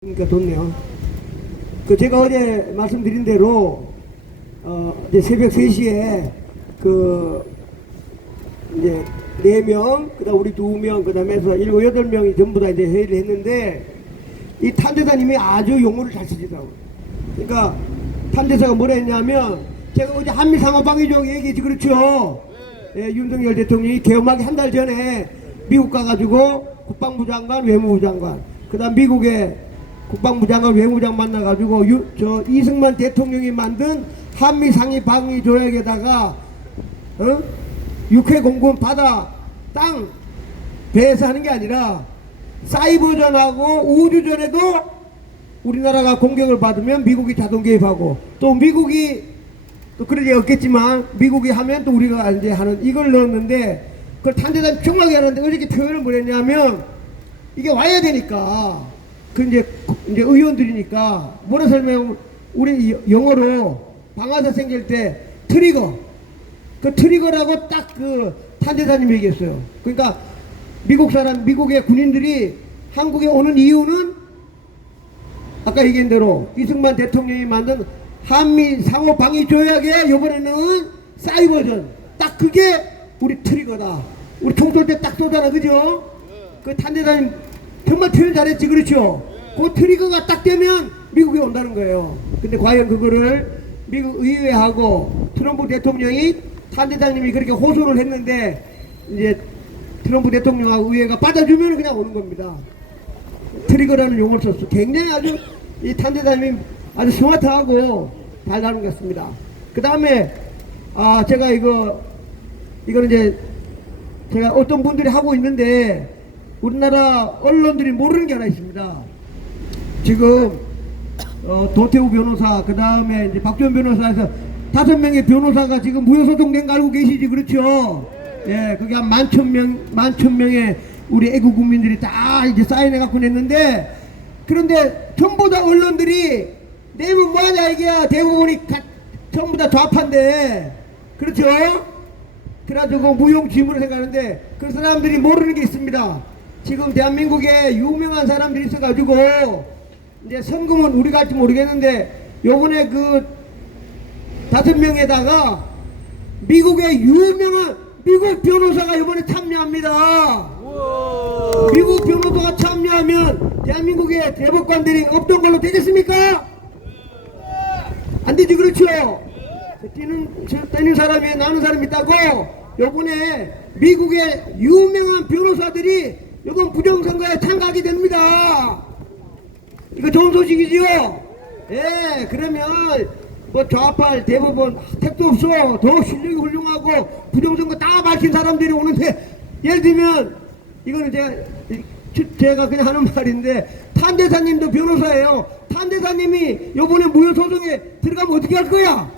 그러니까 좋네요. 제가 어제 말씀드린 대로 이제 새벽 3시에 이제 4명, 그다음 우리 2명, 그다음에 해서 7, 8명이 전부 다 이제 회의를 했는데, 이 탄대사님이 아주 용어를 잘 쓰시더라고요. 그러니까 탄대사가 뭐라 했냐면, 제가 어제 한미 상호방위적 얘기했지, 그렇죠? 예, 윤석열 대통령이 개엄하기 한 달 전에 미국 가가지고 국방부 장관, 외무부 장관, 그다음 미국의 국방부 장관, 외무장 만나가지고 이승만 대통령이 만든 한미 상위 방위 조약에다가 육해 공군 바다 땅 배에서 하는 게 아니라 사이버전하고 우주전에도 우리나라가 공격을 받으면 미국이 자동 개입하고, 또 미국이 또 그럴 리 없겠지만 미국이 하면 또 우리가 이제 하는 이걸 넣었는데, 그걸 탄대단 정확히 하는데 어저께 표현을 뭐랬냐면, 이게 와야 되니까 이제 의원들이니까 뭐라 설명, 우리 영어로 방아쇠 생길 때 트리거, 그 트리거라고 딱 탄대사님이 얘기했어요. 그러니까 미국의 군인들이 한국에 오는 이유는 아까 얘기한 대로 이승만 대통령이 만든 한미 상호 방위 조약에 이번에는 사이버전, 딱 그게 우리 트리거다. 우리 총 쏠 때 딱 쏘잖아, 그죠? 그 탄대사님 정말 표현 잘했지, 그렇죠? 그 트리거가 딱 되면 미국에 온다는 거예요. 근데 과연 그거를 미국 의회하고 트럼프 대통령이, 탄대장님이 그렇게 호소를 했는데, 이제 트럼프 대통령하고 의회가 받아주면 그냥 오는 겁니다. 트리거라는 용어를 썼어. 굉장히 아주 이 탄대장님이 아주 스마트하고 잘 나는 것 같습니다. 그 다음에 제가 이거는 이제 제가 어떤 분들이 하고 있는데, 우리나라 언론들이 모르는 게 하나 있습니다. 지금 도태우 변호사, 그 다음에 이제 박지원 변호사에서 5명의 변호사가 지금 무효소송된 거 알고 계시지, 그렇죠? 예, 그게 한 11,000명의 우리 애국 국민들이 다 이제 사인해 갖고 냈는데, 그런데 전부 다 언론들이 내면 뭐하냐 이게야, 대부분이 전부 다 좌파인데, 그렇죠? 그래가지고 무용지물을 생각하는데, 그 사람들이 모르는 게 있습니다. 지금 대한민국에 유명한 사람들이 있어가지고 이제 성금은 우리가 할지 모르겠는데, 요번에 5명에다가 미국의 유명한 미국 변호사가 이번에 참여합니다. 미국 변호사가 참여하면 대한민국의 대법관들이 없던 걸로 되겠습니까? 안 되지, 그렇죠? 뛰는 사람이 나는 사람이 있다고. 요번에 미국의 유명한 변호사들이 이번 부정선거에 참가하게 됩니다. 이거 좋은 소식이지요? 예, 그러면 뭐 좌파 대법원 택도 없어. 더 실력이 훌륭하고 부정선거 다 밝힌 사람들이 오는데, 예를 들면 이거는 제가 그냥 하는 말인데, 탄대사님도 변호사예요. 탄대사님이 요번에 무효소송에 들어가면 어떻게 할 거야?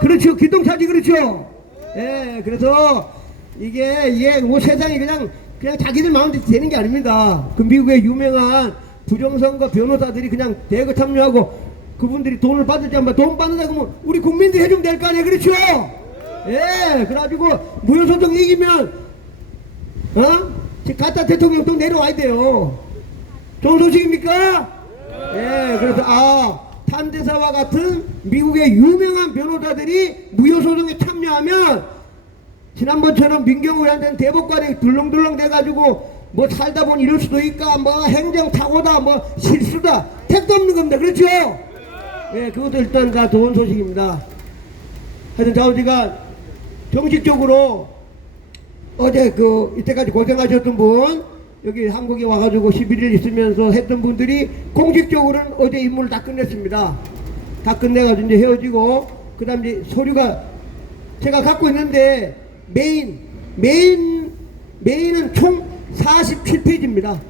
그렇죠, 기동차지, 그렇죠? 예, 그래서 이게 뭐 세상이 그냥 자기들 마음대로 되는 게 아닙니다. 그 미국의 유명한 부정선거 변호사들이 그냥 대거 참여하고, 그분들이 돈을 받을지 안 받, 돈 받는다고 하면 우리 국민들이 해주면 될 거 아니에요, 그렇죠? 예, 그래가지고 무효소송 이기면 가짜 대통령 또 내려와야 돼요. 좋은 소식입니까? 예, 그래서 탄대사와 같은 미국의 유명한 변호사들이 무효소송에 참여하면, 지난번처럼 민경우한테는 대법관이 들렁들렁 돼가지고 뭐 살다 보니 이럴 수도 있까, 뭐 행정사고다, 뭐 실수다, 택도 없는 겁니다, 그렇죠? 예, 그것도 일단 다 좋은 소식입니다. 하여튼 자우지가 정식적으로 어제 이때까지 고생하셨던 분, 여기 한국에 와가지고 11일 있으면서 했던 분들이 공식적으로는 어제 임무를 다 끝냈습니다. 다 끝내가지고 이제 헤어지고, 그 다음 이제 서류가 제가 갖고 있는데, 메인은 총 47페이지입니다.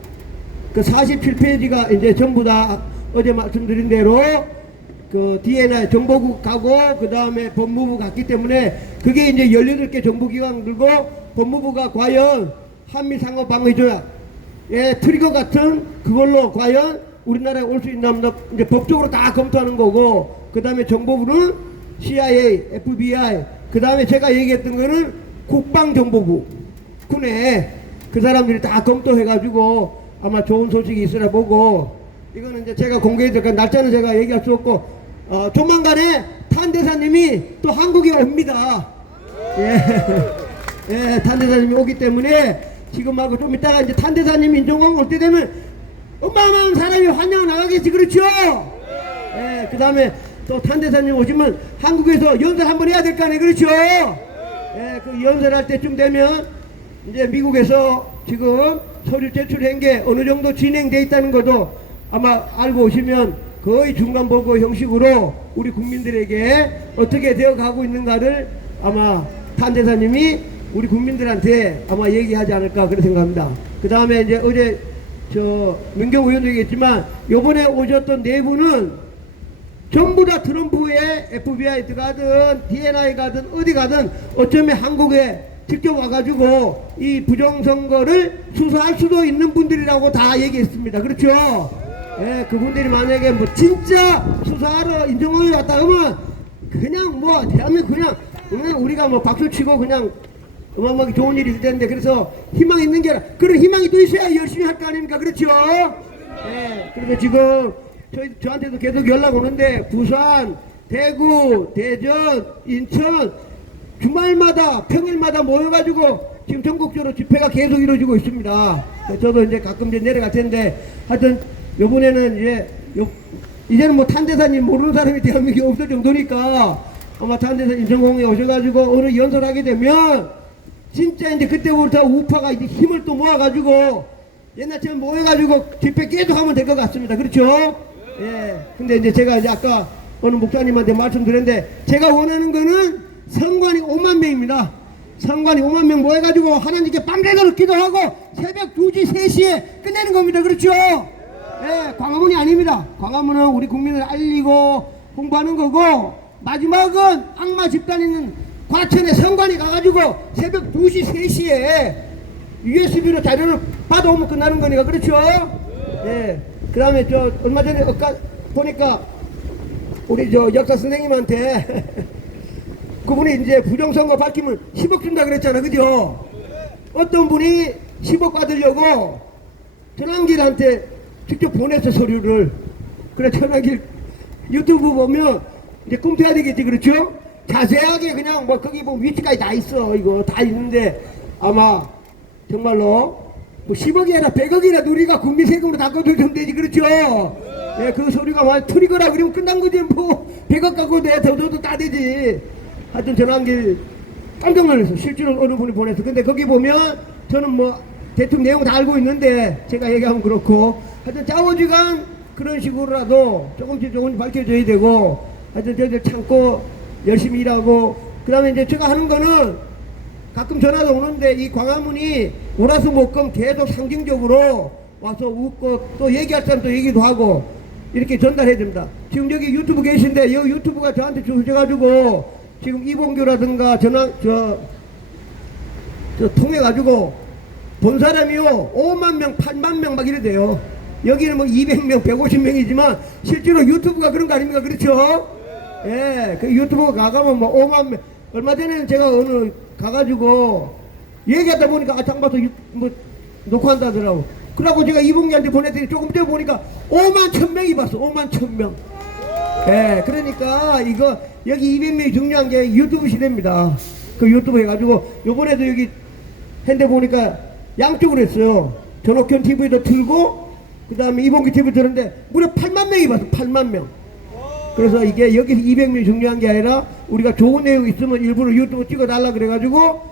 그 47페이지가 이제 전부 다 어제 말씀드린 대로 DNI 정보국 가고, 그 다음에 법무부 갔기 때문에, 그게 이제 18개 정보기관 들고 법무부가 과연 한미 상호 방위 조약, 트리거 같은 그걸로 과연 우리나라에 올 수 있나 없나 이제 법적으로 다 검토하는 거고, 그 다음에 정보부는 CIA, FBI, 그 다음에 제가 얘기했던 거는 국방정보부, 군에 그 사람들이 다 검토해가지고 아마 좋은 소식이 있으라 보고, 이거는 이제 제가 공개해 드릴까 날짜는 제가 얘기할 수 없고 조만간에 탄 대사님이 또 한국에 옵니다. 예, 예, 탄 대사님이 오기 때문에 지금하고 좀 이따가 이제 탄 대사님 인종공 올 때 되면 어마어마한 사람이 환영 나가겠지, 그렇죠? 예, 그 다음에 또 탄 대사님 오시면 한국에서 연설 한번 해야 될 거 아니에요, 그렇죠? 예, 그 연설할 때쯤 되면 이제 미국에서 지금 서류 제출한 게 어느 정도 진행돼 있다는 것도 아마 알고 오시면 거의 중간 보고 형식으로 우리 국민들에게 어떻게 되어 가고 있는가를 아마 탄 대사님이 우리 국민들한테 아마 얘기하지 않을까 그렇게 생각합니다. 그 다음에 이제 어제 저 민경 의원도 얘기했지만 요번에 오셨던 네 분은 전부 다 트럼프의 FBI 가든 DNI 가든 어디 가든 어쩌면 한국에 직접 와가지고 이 부정선거를 수사할 수도 있는 분들이라고 다 얘기했습니다. 그렇죠? 예, 그분들이 만약에 뭐 진짜 수사하러 인정호에 왔다 그러면 그냥 뭐 대한민국 그냥 우리가 뭐 박수치고 그냥 어마어마하게 좋은 일이 있을 텐데, 그래서 희망 있는 게 아니라 그런 희망이 또 있어야 열심히 할 거 아닙니까? 그렇죠? 예, 그래서 지금 저한테도 계속 연락 오는데 부산, 대구, 대전, 인천 주말마다 평일마다 모여가지고 지금 전국적으로 집회가 계속 이루어지고 있습니다. 저도 이제 가끔 이제 내려갈 텐데 하여튼 요번에는 이제는 뭐 탄대사님 모르는 사람이 대한민국에 없을 정도니까 아마 탄대사 인천공에 오셔가지고 어느 연설하게 되면 진짜 이제 그때부터 우파가 이제 힘을 또 모아가지고 옛날처럼 모여가지고 집회 계속 하면 될 것 같습니다. 그렇죠? 예. 근데 이제 제가 이제 아까 어느 목사님한테 말씀드렸는데 제가 원하는 거는 성관이 5만 명입니다. 성관이 5만 명 모여가지고 하나님께 밤새도록 기도하고 새벽 2시, 3시에 끝내는 겁니다. 그렇죠? 예, 광화문이 아닙니다. 광화문은 우리 국민을 알리고 홍보하는 거고 마지막은 악마 집단 있는 과천에 성관이 가가지고 새벽 2시, 3시에 USB로 자료를 받아오면 끝나는 거니까. 그렇죠? 예. 그 다음에 저 얼마 전에 보니까 우리 저 역사 선생님한테 그분이 이제 부정선거 밝히면 10억 준다 그랬잖아. 그죠? 어떤 분이 10억 받으려고 전환길한테 직접 보냈어, 서류를. 그래, 전환길 유튜브 보면 이제 꿈태야 되겠지. 그렇죠? 자세하게 그냥 뭐 거기 보면 위치까지 다 있어. 이거 다 있는데 아마 정말로 뭐 10억이 아니라 100억이나 우리가 국민 세금으로 닦아주면 되지. 그렇죠? 예, 그 소리가 막 틀이거라 그러면 끝난 거지. 뭐 100억 갖고 내 더도 따되지. 하여튼 전환길 깜짝 놀랐어. 실제로 어느 분이 보냈어. 근데 거기 보면 저는 뭐 대충 내용 다 알고 있는데 제가 얘기하면 그렇고 하여튼 좌우지간 그런 식으로라도 조금씩 밝혀줘야 되고 하여튼 저희들 참고 열심히 일하고 그 다음에 이제 제가 하는 거는 가끔 전화도 오는데 이 광화문이 월화수목금 계속 상징적으로 와서 웃고 또 얘기할 사람도 얘기도 하고 이렇게 전달해 줍니다. 지금 여기 유튜브 계신데 여기 유튜브가 저한테 주셔가지고 지금 이봉규라든가 저 통해 가지고 본 사람이요 5만 명 8만 명 막 이래 돼요. 여기는 뭐 200명 150명이지만 실제로 유튜브가 그런 거 아닙니까? 그렇죠? 예, 그 유튜브가 가가면 뭐 5만 명. 얼마 전에는 제가 어느 가가지고 얘기하다 보니까 장봐서 뭐 녹화한다더라고. 그러고 제가 이봉규한테 보냈더니 조금 전에 보니까 5만 1000명이 봤어. 5만 1000명. 예, 그러니까 이거 여기 200명이 중요한 게 유튜브 시대입니다. 그 유튜브 해가지고 요번에도 여기 핸드 보니까 양쪽으로 했어요. 전옥현 TV도 틀고 그 다음에 이봉규 TV 들었는데 무려 8만 명이 봤어. 8만 명. 그래서 이게 여기서 200명이 중요한 게 아니라 우리가 좋은 내용 있으면 일부러 유튜브 찍어달라 그래가지고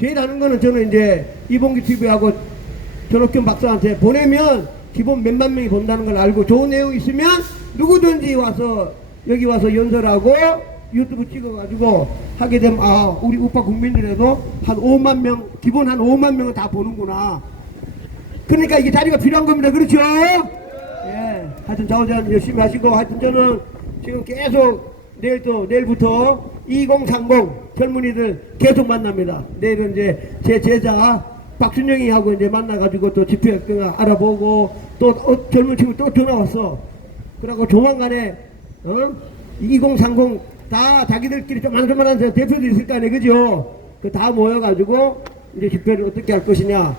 제일 하는 거는 저는 이제 이봉규 TV하고 전옥현 박사한테 보내면 기본 몇만 명이 본다는 걸 알고 좋은 내용 있으면 누구든지 와서 여기 와서 연설하고 유튜브 찍어가지고 하게 되면 아 우리 우파 국민들에도 한 5만 명 기본 한 5만 명은 다 보는구나. 그러니까 이게 자리가 필요한 겁니다. 그렇죠? 예. 하여튼 좌우전 열심히 하시고 하여튼 저는 지금 계속 내일부터 2030 젊은이들 계속 만납니다. 내일은 이제 제 제자 박순영이하고 이제 만나가지고 또 집회 알아보고 또 젊은 친구 또 전화 왔어. 그러고 조만간에 2030 다 자기들끼리 좀 만만한 대표도 있을 거 아니에요. 그죠? 그 다 모여가지고 이제 집회를 어떻게 할 것이냐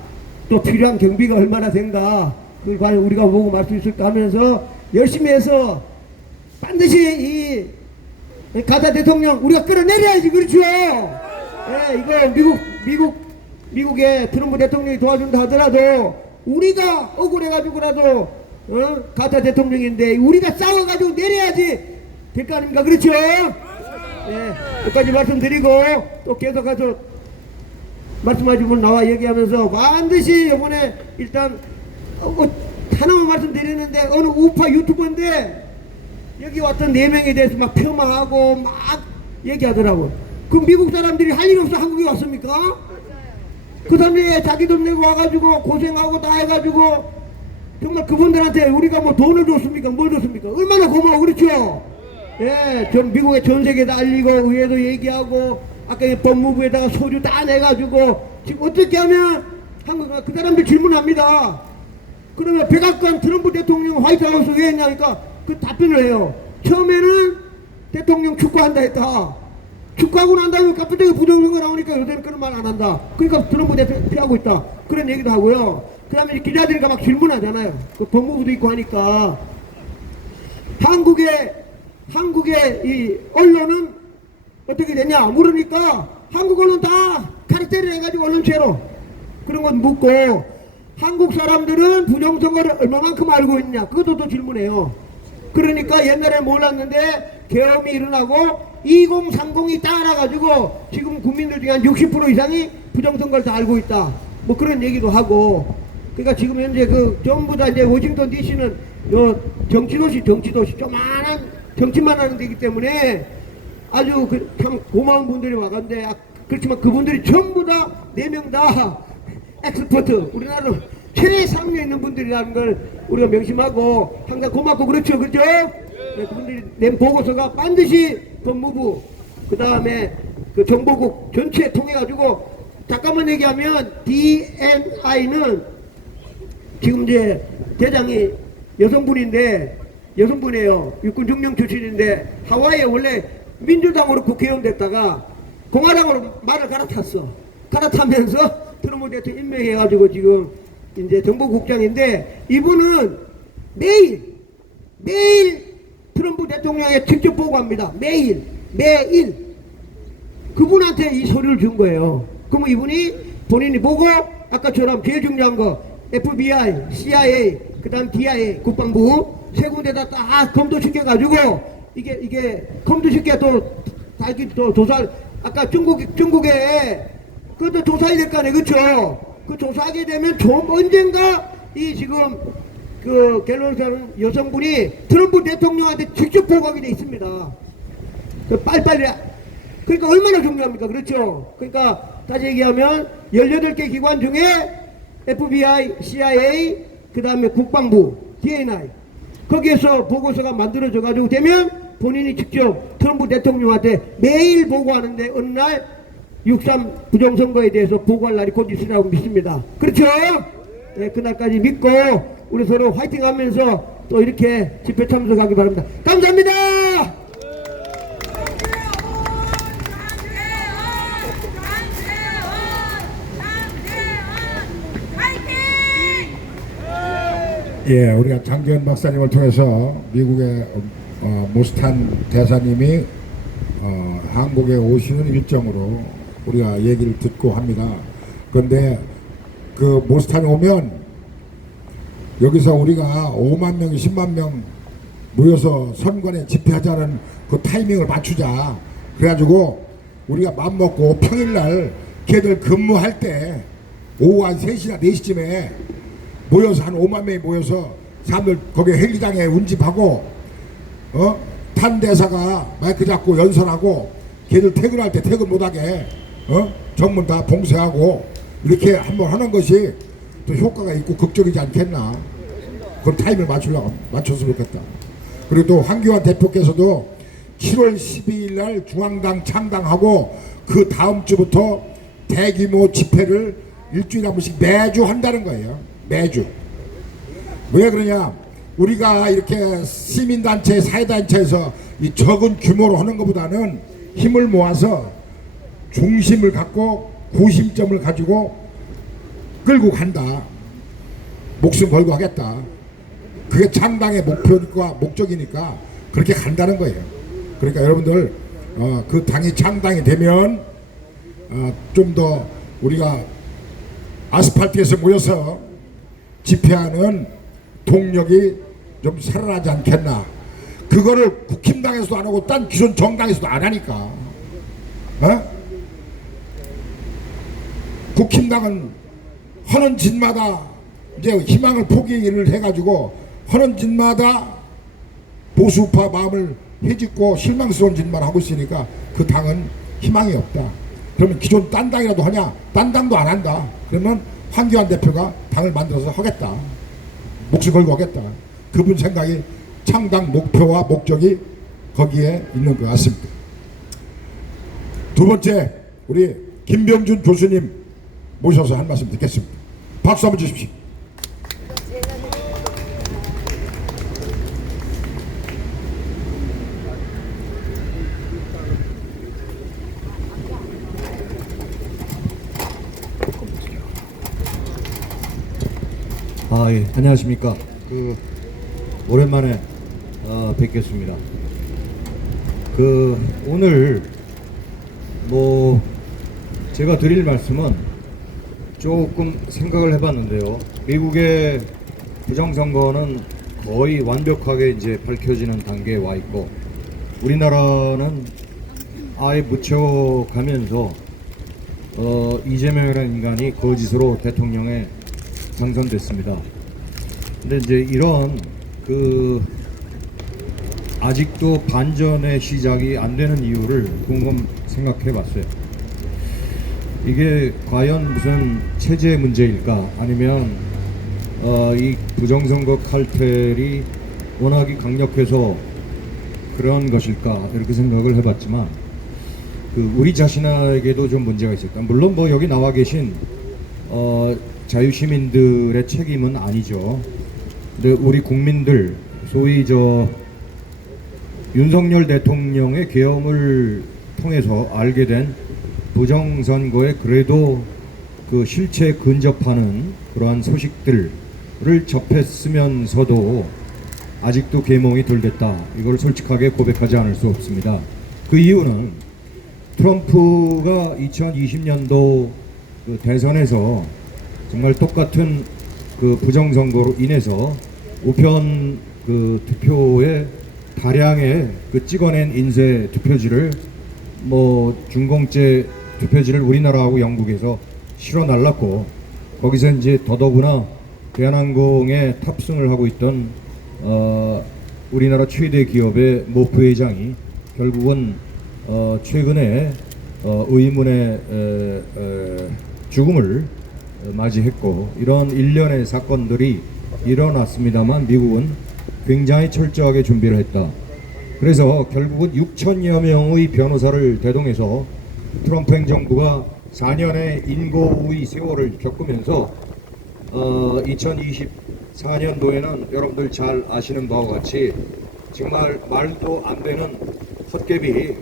또 필요한 경비가 얼마나 된가 그걸 과연 우리가 보고 말 수 있을까 하면서 열심히 해서 반드시 이 가타 대통령 우리가 끌어내려야지. 그렇죠? 예, 이거 미국의 트럼프 대통령이 도와준다 하더라도 우리가 억울해가지고라도 가타 대통령인데 우리가 싸워가지고 내려야지 될 거 아닙니까? 그렇죠? 예, 여기까지 말씀드리고 또 계속해서 말씀하신 분 나와 얘기하면서 반드시 이번에 일단 하나만 말씀드리는데 어느 우파 유튜버인데 여기 왔던 4명에 대해서 막 폄하하고 막 얘기하더라고. 그 미국 사람들이 할 일 없어 한국에 왔습니까? 그 사람들이 자기 돈 내고 와가지고 고생하고 다 해가지고 정말 그분들한테 우리가 뭐 돈을 줬습니까? 뭘 줬습니까? 얼마나 고마워. 그렇죠? 예, 전 미국의 전 세계에다 알리고 의회도 얘기하고 아까 법무부에다가 소주 다 내가지고 지금 어떻게 하면 한국 그 사람들 질문합니다. 그러면 백악관 트럼프 대통령 화이트하우스 왜 했냐니까 그 답변을 해요. 처음에는 대통령 축구한다 했다. 축구하고 난 다음에 갑자기 부정선거 나오니까 요새는 그런 말 안 한다. 그러니까 트럼프 대통령 피하고 있다. 그런 얘기도 하고요. 그 다음에 기자들이 막 질문하잖아요. 그 법무부도 있고 하니까 한국의 이 언론은 어떻게 되냐 물으니까 한국 언론 다 카르텔을 해가지고 언론체로 그런 건 묻고 한국 사람들은 부정선거를 얼마만큼 알고 있냐 그것도 또 질문해요. 그러니까 옛날에 몰랐는데 계엄이 일어나고 2030이 따라가지고 지금 국민들 중에 한 60% 이상이 부정선거를 다 알고 있다. 뭐 그런 얘기도 하고. 그러니까 지금 현재 그 전부 다 이제 워싱턴 DC는 요 정치도시 조만한 정치만 하는 데이기 때문에 아주 참 고마운 분들이 와간데 그렇지만 그분들이 전부 다 4명 다 엑스퍼트 우리나라 최상위에 있는 분들이라는 걸 우리가 명심하고 항상 고맙고 그렇죠. 그죠? 네, 그분들이 낸 보고서가 반드시 법무부 그 다음에 그 정보국 전체 통해 가지고 잠깐만 얘기하면 DNI는 지금 이제 대장이 여성분이에요. 육군 중령 출신인데 하와이에 원래 민주당으로 국회의원 됐다가 공화당으로 말을 갈아타면서 트럼프 대통령 임명해가지고 지금 이제 정보국장인데 이분은 매일 트럼프 대통령에 직접 보고합니다. 매일 그분한테 이 서류를 준 거예요. 그러면 이분이 본인이 보고 아까처럼 제일 중요한 거 FBI, CIA, 그 다음 DIA, 국방부 세 군데다 다 검토시켜가지고 이게 검토시켜 또 조사 아까 중국에 그것도 조사해야 될 거 아니에요. 그쵸? 그 조사하게 되면 언젠가 이 지금 그 갤러리사는 여성분이 트럼프 대통령한테 직접 보고하게 돼 있습니다. 그 빨리빨리. 그러니까 얼마나 중요합니까? 그렇죠? 그러니까 다시 얘기하면 18개 기관 중에 FBI, CIA, 그 다음에 국방부, DNI 거기에서 보고서가 만들어져 가지고 되면 본인이 직접 트럼프 대통령한테 매일 보고하는데 어느 날 6.3 부정선거에 대해서 보고할 날이 곧 있으라고 믿습니다. 그렇죠? 네, 그날까지 믿고 우리 서로 화이팅 하면서 또 이렇게 집회 참석하기 바랍니다. 감사합니다. 예, 우리가 장기현 박사님을 통해서 미국의 모스탄 대사님이 한국에 오시는 일정으로 우리가 얘기를 듣고 합니다. 그런데 그 모스탄이 오면 여기서 우리가 5만 명, 10만 명 모여서 선관에 집회하자는 그 타이밍을 맞추자. 그래가지고 우리가 맘먹고 평일날 걔들 근무할 때 오후 한 3시나 4시쯤에 모여서 한 5만 명이 모여서 사람들 거기 헬기장에 운집하고 탄 대사가 마이크 잡고 연설하고 걔들 퇴근할 때 퇴근 못하게 정문 다 봉쇄하고 이렇게 한번 하는 것이 또 효과가 있고 극적이지 않겠나. 그런 타임을 맞췄으면 좋겠다. 그리고 또 황교안 대표께서도 7월 12일 날 중앙당 창당하고 그 다음 주부터 대규모 집회를 일주일에 한 번씩 매주 한다는 거예요. 매주. 왜 그러냐, 우리가 이렇게 시민단체 사회단체에서 이 적은 규모로 하는 것보다는 힘을 모아서 중심을 갖고 구심점을 가지고 끌고 간다. 목숨 걸고 하겠다. 그게 창당의 목표니까 목적이니까 그렇게 간다는 거예요. 그러니까 여러분들 그 당이 창당이 되면 좀 더 우리가 아스팔트에서 모여서 집회하는 동력이 좀 살아나지 않겠나. 그거를 국힘당에서도 안 하고 딴 기존 정당에서도 안 하니까. 국힘당은 하는 짓마다 이제 희망을 포기를 해가지고 하는 짓마다 보수파 마음을 해짓고 실망스러운 짓만 하고 있으니까 그 당은 희망이 없다. 그러면 기존 딴 당이라도 하냐? 딴 당도 안 한다. 그러면 황교안 대표가 당을 만들어서 하겠다. 목숨 걸고 하겠다. 그분 생각이 창당 목표와 목적이 거기에 있는 것 같습니다. 두 번째, 우리 김병준 교수님 모셔서 한 말씀 듣겠습니다. 박수 한번 주십시오. 예, 안녕하십니까. 오랜만에 뵙겠습니다. 오늘 제가 드릴 말씀은 조금 생각을 해봤는데요. 미국의 부정선거는 거의 완벽하게 이제 밝혀지는 단계에 와 있고, 우리나라는 아예 묻혀가면서 이재명이라는 인간이 거짓으로 대통령에 당선됐습니다. 근데 이제 이런 아직도 반전의 시작이 안 되는 이유를 곰곰 생각해 봤어요. 이게 과연 무슨 체제 문제일까? 아니면 이 부정선거 칼텔이 워낙에 강력해서 그런 것일까? 이렇게 생각을 해봤지만 우리 자신에게도 좀 문제가 있을까? 물론 여기 나와 계신 자유시민들의 책임은 아니죠. 근데 우리 국민들, 소위 윤석열 대통령의 계엄을 통해서 알게 된 부정선거에 그래도 실체에 근접하는 그러한 소식들을 접했으면서도 아직도 계몽이 덜 됐다. 이걸 솔직하게 고백하지 않을 수 없습니다. 그 이유는 트럼프가 2020년도 대선에서 정말 똑같은 부정선거로 인해서 우편 투표에 다량의 찍어낸 인쇄 투표지를 중공제 투표지를 우리나라하고 영국에서 실어 날랐고, 거기서 이제 더더구나 대한항공에 탑승을 하고 있던 우리나라 최대 기업의 모 부회장이 결국은 최근에 의문의 죽음을 맞이했고, 이런 일련의 사건들이 일어났습니다만 미국은 굉장히 철저하게 준비를 했다. 그래서 결국은 6천여 명의 변호사를 대동해서 트럼프 행정부가 4년의 인고의 세월을 겪으면서 2024년도에는 여러분들 잘 아시는 바와 같이 정말 말도 안 되는 헛개비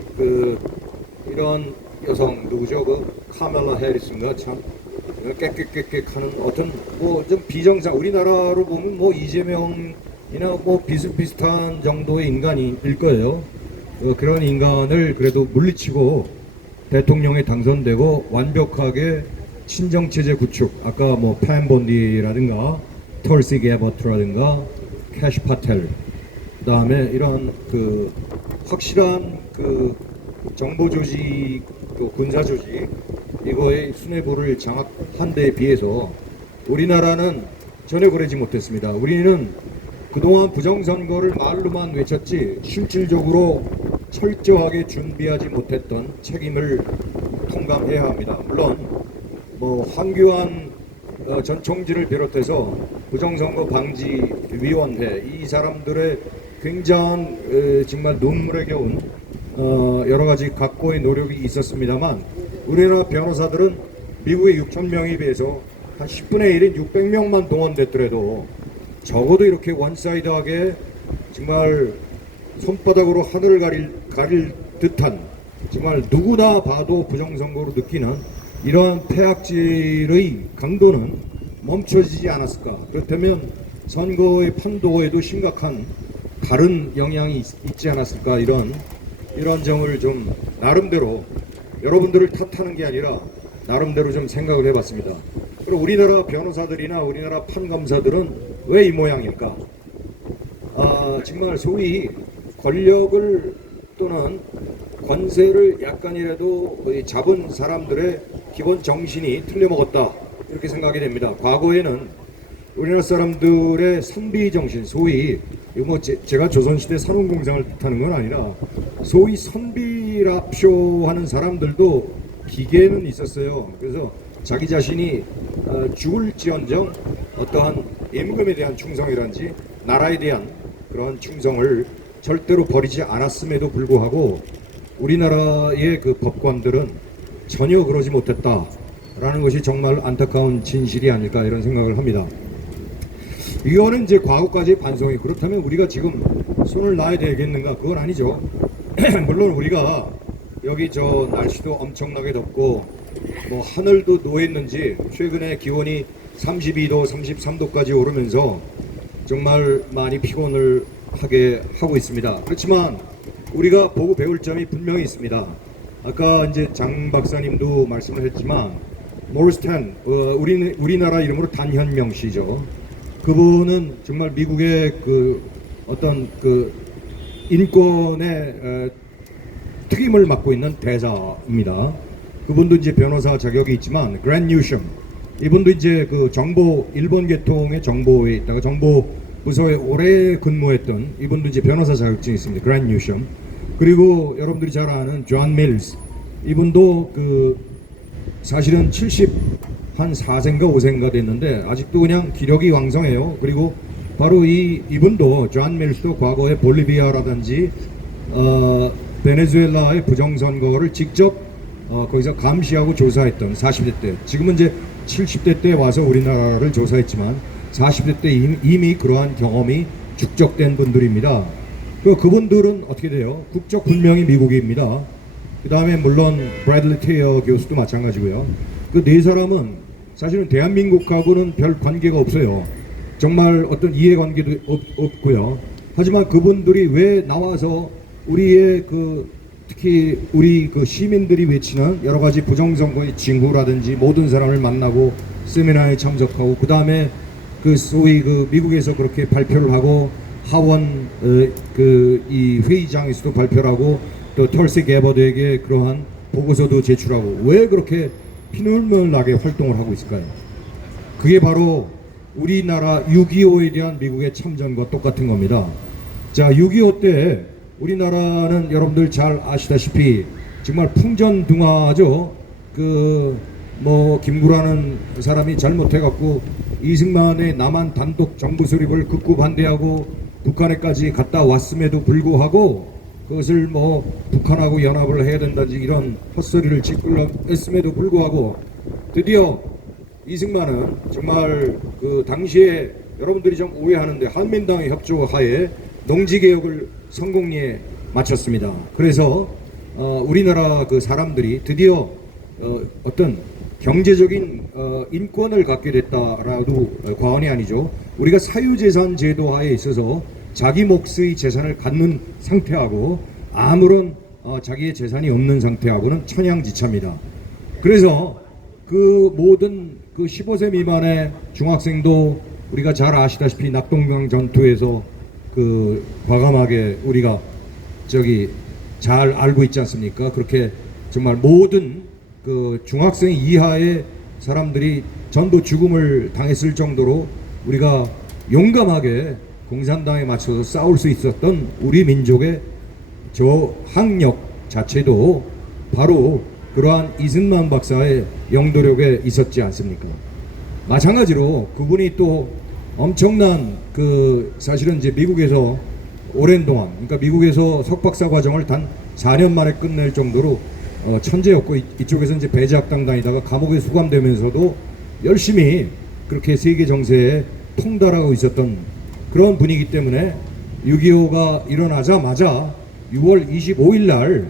이런 여성 누구죠? 카멜라 해리스인가 참 깨끗깨끗 하는 어떤 좀 비정상, 우리나라로 보면 이재명이나 비슷비슷한 정도의 인간일 거예요. 그런 인간을 그래도 물리치고 대통령에 당선되고 완벽하게 친정체제 구축, 아까 팬 본디라든가 털시 게버트라든가 캐시 파텔, 그 다음에 이런 확실한 정보 조직, 군사 조직, 이거의 수뇌부를 장악한 데에 비해서 우리나라는 전혀 그러지 못했습니다. 우리는 그동안 부정선거를 말로만 외쳤지 실질적으로 철저하게 준비하지 못했던 책임을 통감해야 합니다. 물론 황교안 전 총지를 비롯해서 부정선거 방지위원회, 이 사람들의 굉장한 정말 눈물에 겨운 여러 가지 각고의 노력이 있었습니다만, 우리나라 변호사들은 미국의 6천 명에 비해서 한 10분의 1인 600명만 동원됐더라도 적어도 이렇게 원사이드하게 정말 손바닥으로 하늘을 가릴 듯한, 정말 누구나 봐도 부정선거로 느끼는 이러한 폐악질의 강도는 멈춰지지 않았을까? 그렇다면 선거의 판도에도 심각한 다른 영향이 있지 않았을까? 이런 점을 좀 나름대로 여러분들을 탓하는 게 아니라 나름대로 좀 생각을 해봤습니다. 그리고 우리나라 변호사들이나 우리나라 판검사들은 왜 이 모양일까? 정말 소위 권력을 또는 권세를 약간이라도 잡은 사람들의 기본 정신이 틀려먹었다, 이렇게 생각이 됩니다. 과거에는 우리나라 사람들의 선비 정신, 소위 이거 뭐 제가 조선시대 산업공상을 뜻하는 건 아니라 소위 선비랍쇼 하는 사람들도 기계는 있었어요. 그래서 자기 자신이 죽을지언정 어떠한 임금에 대한 충성이란지 나라에 대한 그런 충성을 절대로 버리지 않았음에도 불구하고 우리나라의 그 법관들은 전혀 그러지 못했다라는 것이 정말 안타까운 진실이 아닐까, 이런 생각을 합니다. 이거는 이제 과거까지의 반성이, 그렇다면 우리가 지금 손을 놔야 되겠는가? 그건 아니죠. 물론 우리가 여기 저 날씨도 엄청나게 덥고 뭐 하늘도 노했는지 최근에 기온이 32도, 33도까지 오르면서 정말 많이 피곤을 하게 하고 있습니다. 그렇지만 우리가 보고 배울 점이 분명히 있습니다. 아까 이제 장 박사님도 말씀을 했지만 모리스탄, 우리나라 이름으로 단현명 씨죠. 그분은 정말 미국의 그 어떤 그 인권의 특임을 맡고 있는 대사입니다. 그분도 이제 변호사 자격이 있지만 그랜 뉴섬, 이분도 이제 그 정보, 일본 계통의 정보에 있다가 정보 부서에 오래 근무했던 이분도 이제 변호사 자격증이 있습니다. 그랜 뉴섬. 그리고 여러분들이 잘 아는 존 밀스, 이분도 그 사실은 74세인가 5세인가 됐는데 아직도 그냥 기력이 왕성해요. 그리고 바로 이분도 존 밀스도 과거에 볼리비아라든지 베네수엘라의 부정선거를 직접 거기서 감시하고 조사했던 40대 때, 지금은 이제 70대 때 와서 우리나라를 조사했지만 40대 때 이미 그러한 경험이 축적된 분들입니다. 그분들은 어떻게 돼요? 국적 분명히 미국입니다. 그 다음에 물론 브래들리 테이어 교수도 마찬가지고요. 그 네 사람은 사실은 대한민국하고는 별 관계가 없어요. 정말 어떤 이해관계도 없고요. 하지만 그분들이 왜 나와서 우리의 그 특히 우리 그 시민들이 외치는 여러 가지 부정선거의 징후라든지 모든 사람을 만나고 세미나에 참석하고 그 다음에 그 소위 그 미국에서 그렇게 발표를 하고 하원 그 이 회의장에서도 발표를 하고 또 털시 게버드에게 그러한 보고서도 제출하고 왜 그렇게 피눈물 나게 활동을 하고 있을까요? 그게 바로 우리나라 6.25에 대한 미국의 참전과 똑같은 겁니다. 자, 6.25 때 우리나라는 여러분들 잘 아시다시피 정말 풍전등화죠. 그 뭐 김구라는 사람이 잘못해갖고 이승만의 남한 단독 정부 수립을 극구 반대하고 북한에까지 갔다 왔음에도 불구하고 그것을 뭐 북한하고 연합을 해야 된다든지 이런 헛소리를 짓고려 했음에도 불구하고 드디어 이승만은 정말 그 당시에 여러분들이 좀 오해하는데 한민당의 협조하에 농지개혁을 성공리에 마쳤습니다. 그래서 우리나라 그 사람들이 드디어 어떤 경제적인 인권을 갖게 됐다라도 과언이 아니죠. 우리가 사유재산 제도 하에 있어서 자기 몫의 재산을 갖는 상태하고 아무런 자기의 재산이 없는 상태하고는 천양지차입니다. 그래서 그 모든 그 15세 미만의 중학생도 우리가 잘 아시다시피 낙동강 전투에서 그 과감하게 우리가 저기 잘 알고 있지 않습니까? 그렇게 정말 모든 그 중학생 이하의 사람들이 전부 죽음을 당했을 정도로 우리가 용감하게 공산당에 맞춰서 싸울 수 있었던 우리 민족의 저 학력 자체도 바로 그러한 이승만 박사의 영도력에 있었지 않습니까? 마찬가지로 그분이 또 엄청난 그 사실은 이제 미국에서 오랜 동안 그러니까 미국에서 석박사 과정을 단 4년 만에 끝낼 정도로 천재였고 이쪽에서 이제 배제학당 다니다가 감옥에 수감되면서도 열심히 그렇게 세계 정세에 통달하고 있었던 그런 분이기 때문에 6.25가 일어나자마자 6월 25일 날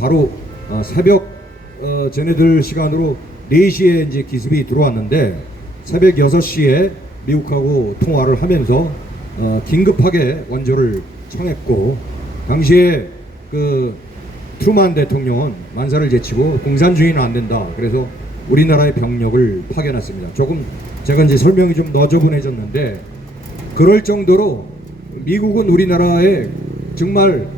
바로 새벽 쟤네들 시간으로 4시에 이제 기습이 들어왔는데 새벽 6시에 미국하고 통화를 하면서 긴급하게 원조를 청했고, 당시에 그 트루만 대통령은 만사를 제치고 공산주의는 안 된다. 그래서 우리나라의 병력을 파견했습니다. 조금 제가 이제 설명이 좀 너저분해졌는데, 그럴 정도로 미국은 우리나라에 정말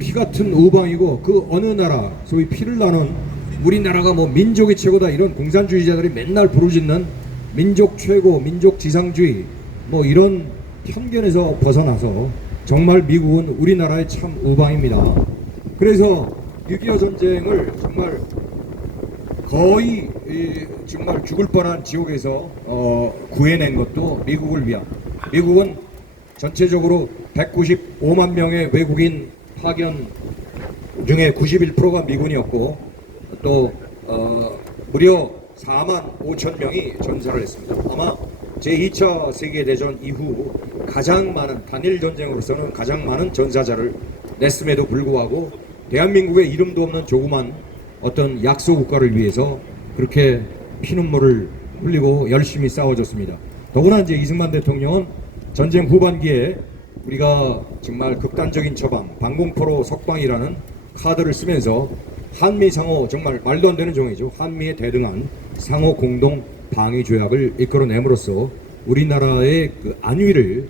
피 같은 우방이고, 그 어느 나라 소위 피를 나눈 우리나라가 뭐 민족이 최고다 이런 공산주의자들이 맨날 부르짖는 민족 최고, 민족 지상주의 뭐 이런 편견에서 벗어나서 정말 미국은 우리나라의 참 우방입니다. 그래서 6.25 전쟁을 정말 거의 정말 죽을 뻔한 지옥에서 구해낸 것도 미국을 위한, 미국은 전체적으로 195만 명의 외국인 파견 중에 91%가 미군이었고, 또 무려 4만 5천 명이 전사를 했습니다. 아마 제2차 세계대전 이후 가장 많은, 단일 전쟁으로서는 가장 많은 전사자를 냈음에도 불구하고 대한민국의 이름도 없는 조그만 어떤 약소 국가를 위해서 그렇게 피눈물을 흘리고 열심히 싸워줬습니다. 더구나 이제 이승만 대통령은 전쟁 후반기에 우리가 정말 극단적인 처방, 방공포로 석방이라는 카드를 쓰면서 한미 상호, 정말 말도 안 되는 정의죠. 한미에 대등한 상호 공동 방위 조약을 이끌어냄으로써 우리나라의 그 안위를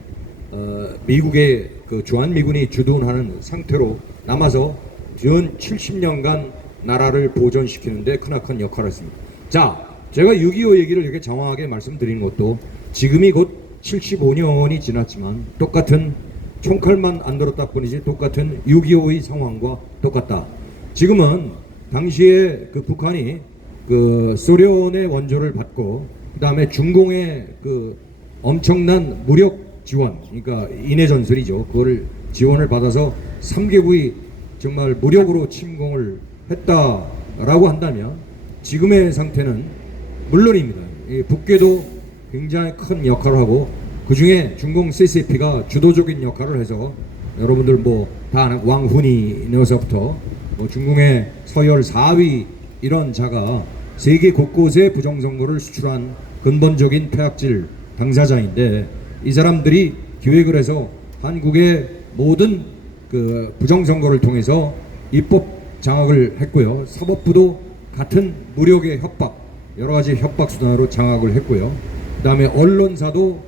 미국의 그 주한미군이 주둔하는 상태로 남아서 전 70년간 나라를 보존시키는데 크나큰 역할을 했습니다. 자, 제가 6.25 얘기를 이렇게 장황하게 말씀드리는 것도 지금이 곧 75년이 지났지만 똑같은 총칼만 안 들었다 뿐이지 똑같은 6.25의 상황과 똑같다. 지금은 당시에 그 북한이 그 소련의 원조를 받고, 그 다음에 중공의 그 엄청난 무력 지원, 그러니까 인해 전술이죠. 그거를 지원을 받아서 3개국이 정말 무력으로 침공을 했다라고 한다면, 지금의 상태는 물론입니다. 북괴도 굉장히 큰 역할을 하고, 그 중에 중공 CCP가 주도적인 역할을 해서 여러분들 뭐 다 아는 왕훈이에서부터 뭐 중공의 서열 4위 이런 자가 세계 곳곳에 부정선거를 수출한 근본적인 폐악질 당사자인데, 이 사람들이 기획을 해서 한국의 모든 그 부정선거를 통해서 입법 장악을 했고요. 사법부도 같은 무력의 협박, 여러 가지 협박 수단으로 장악을 했고요. 그 다음에 언론사도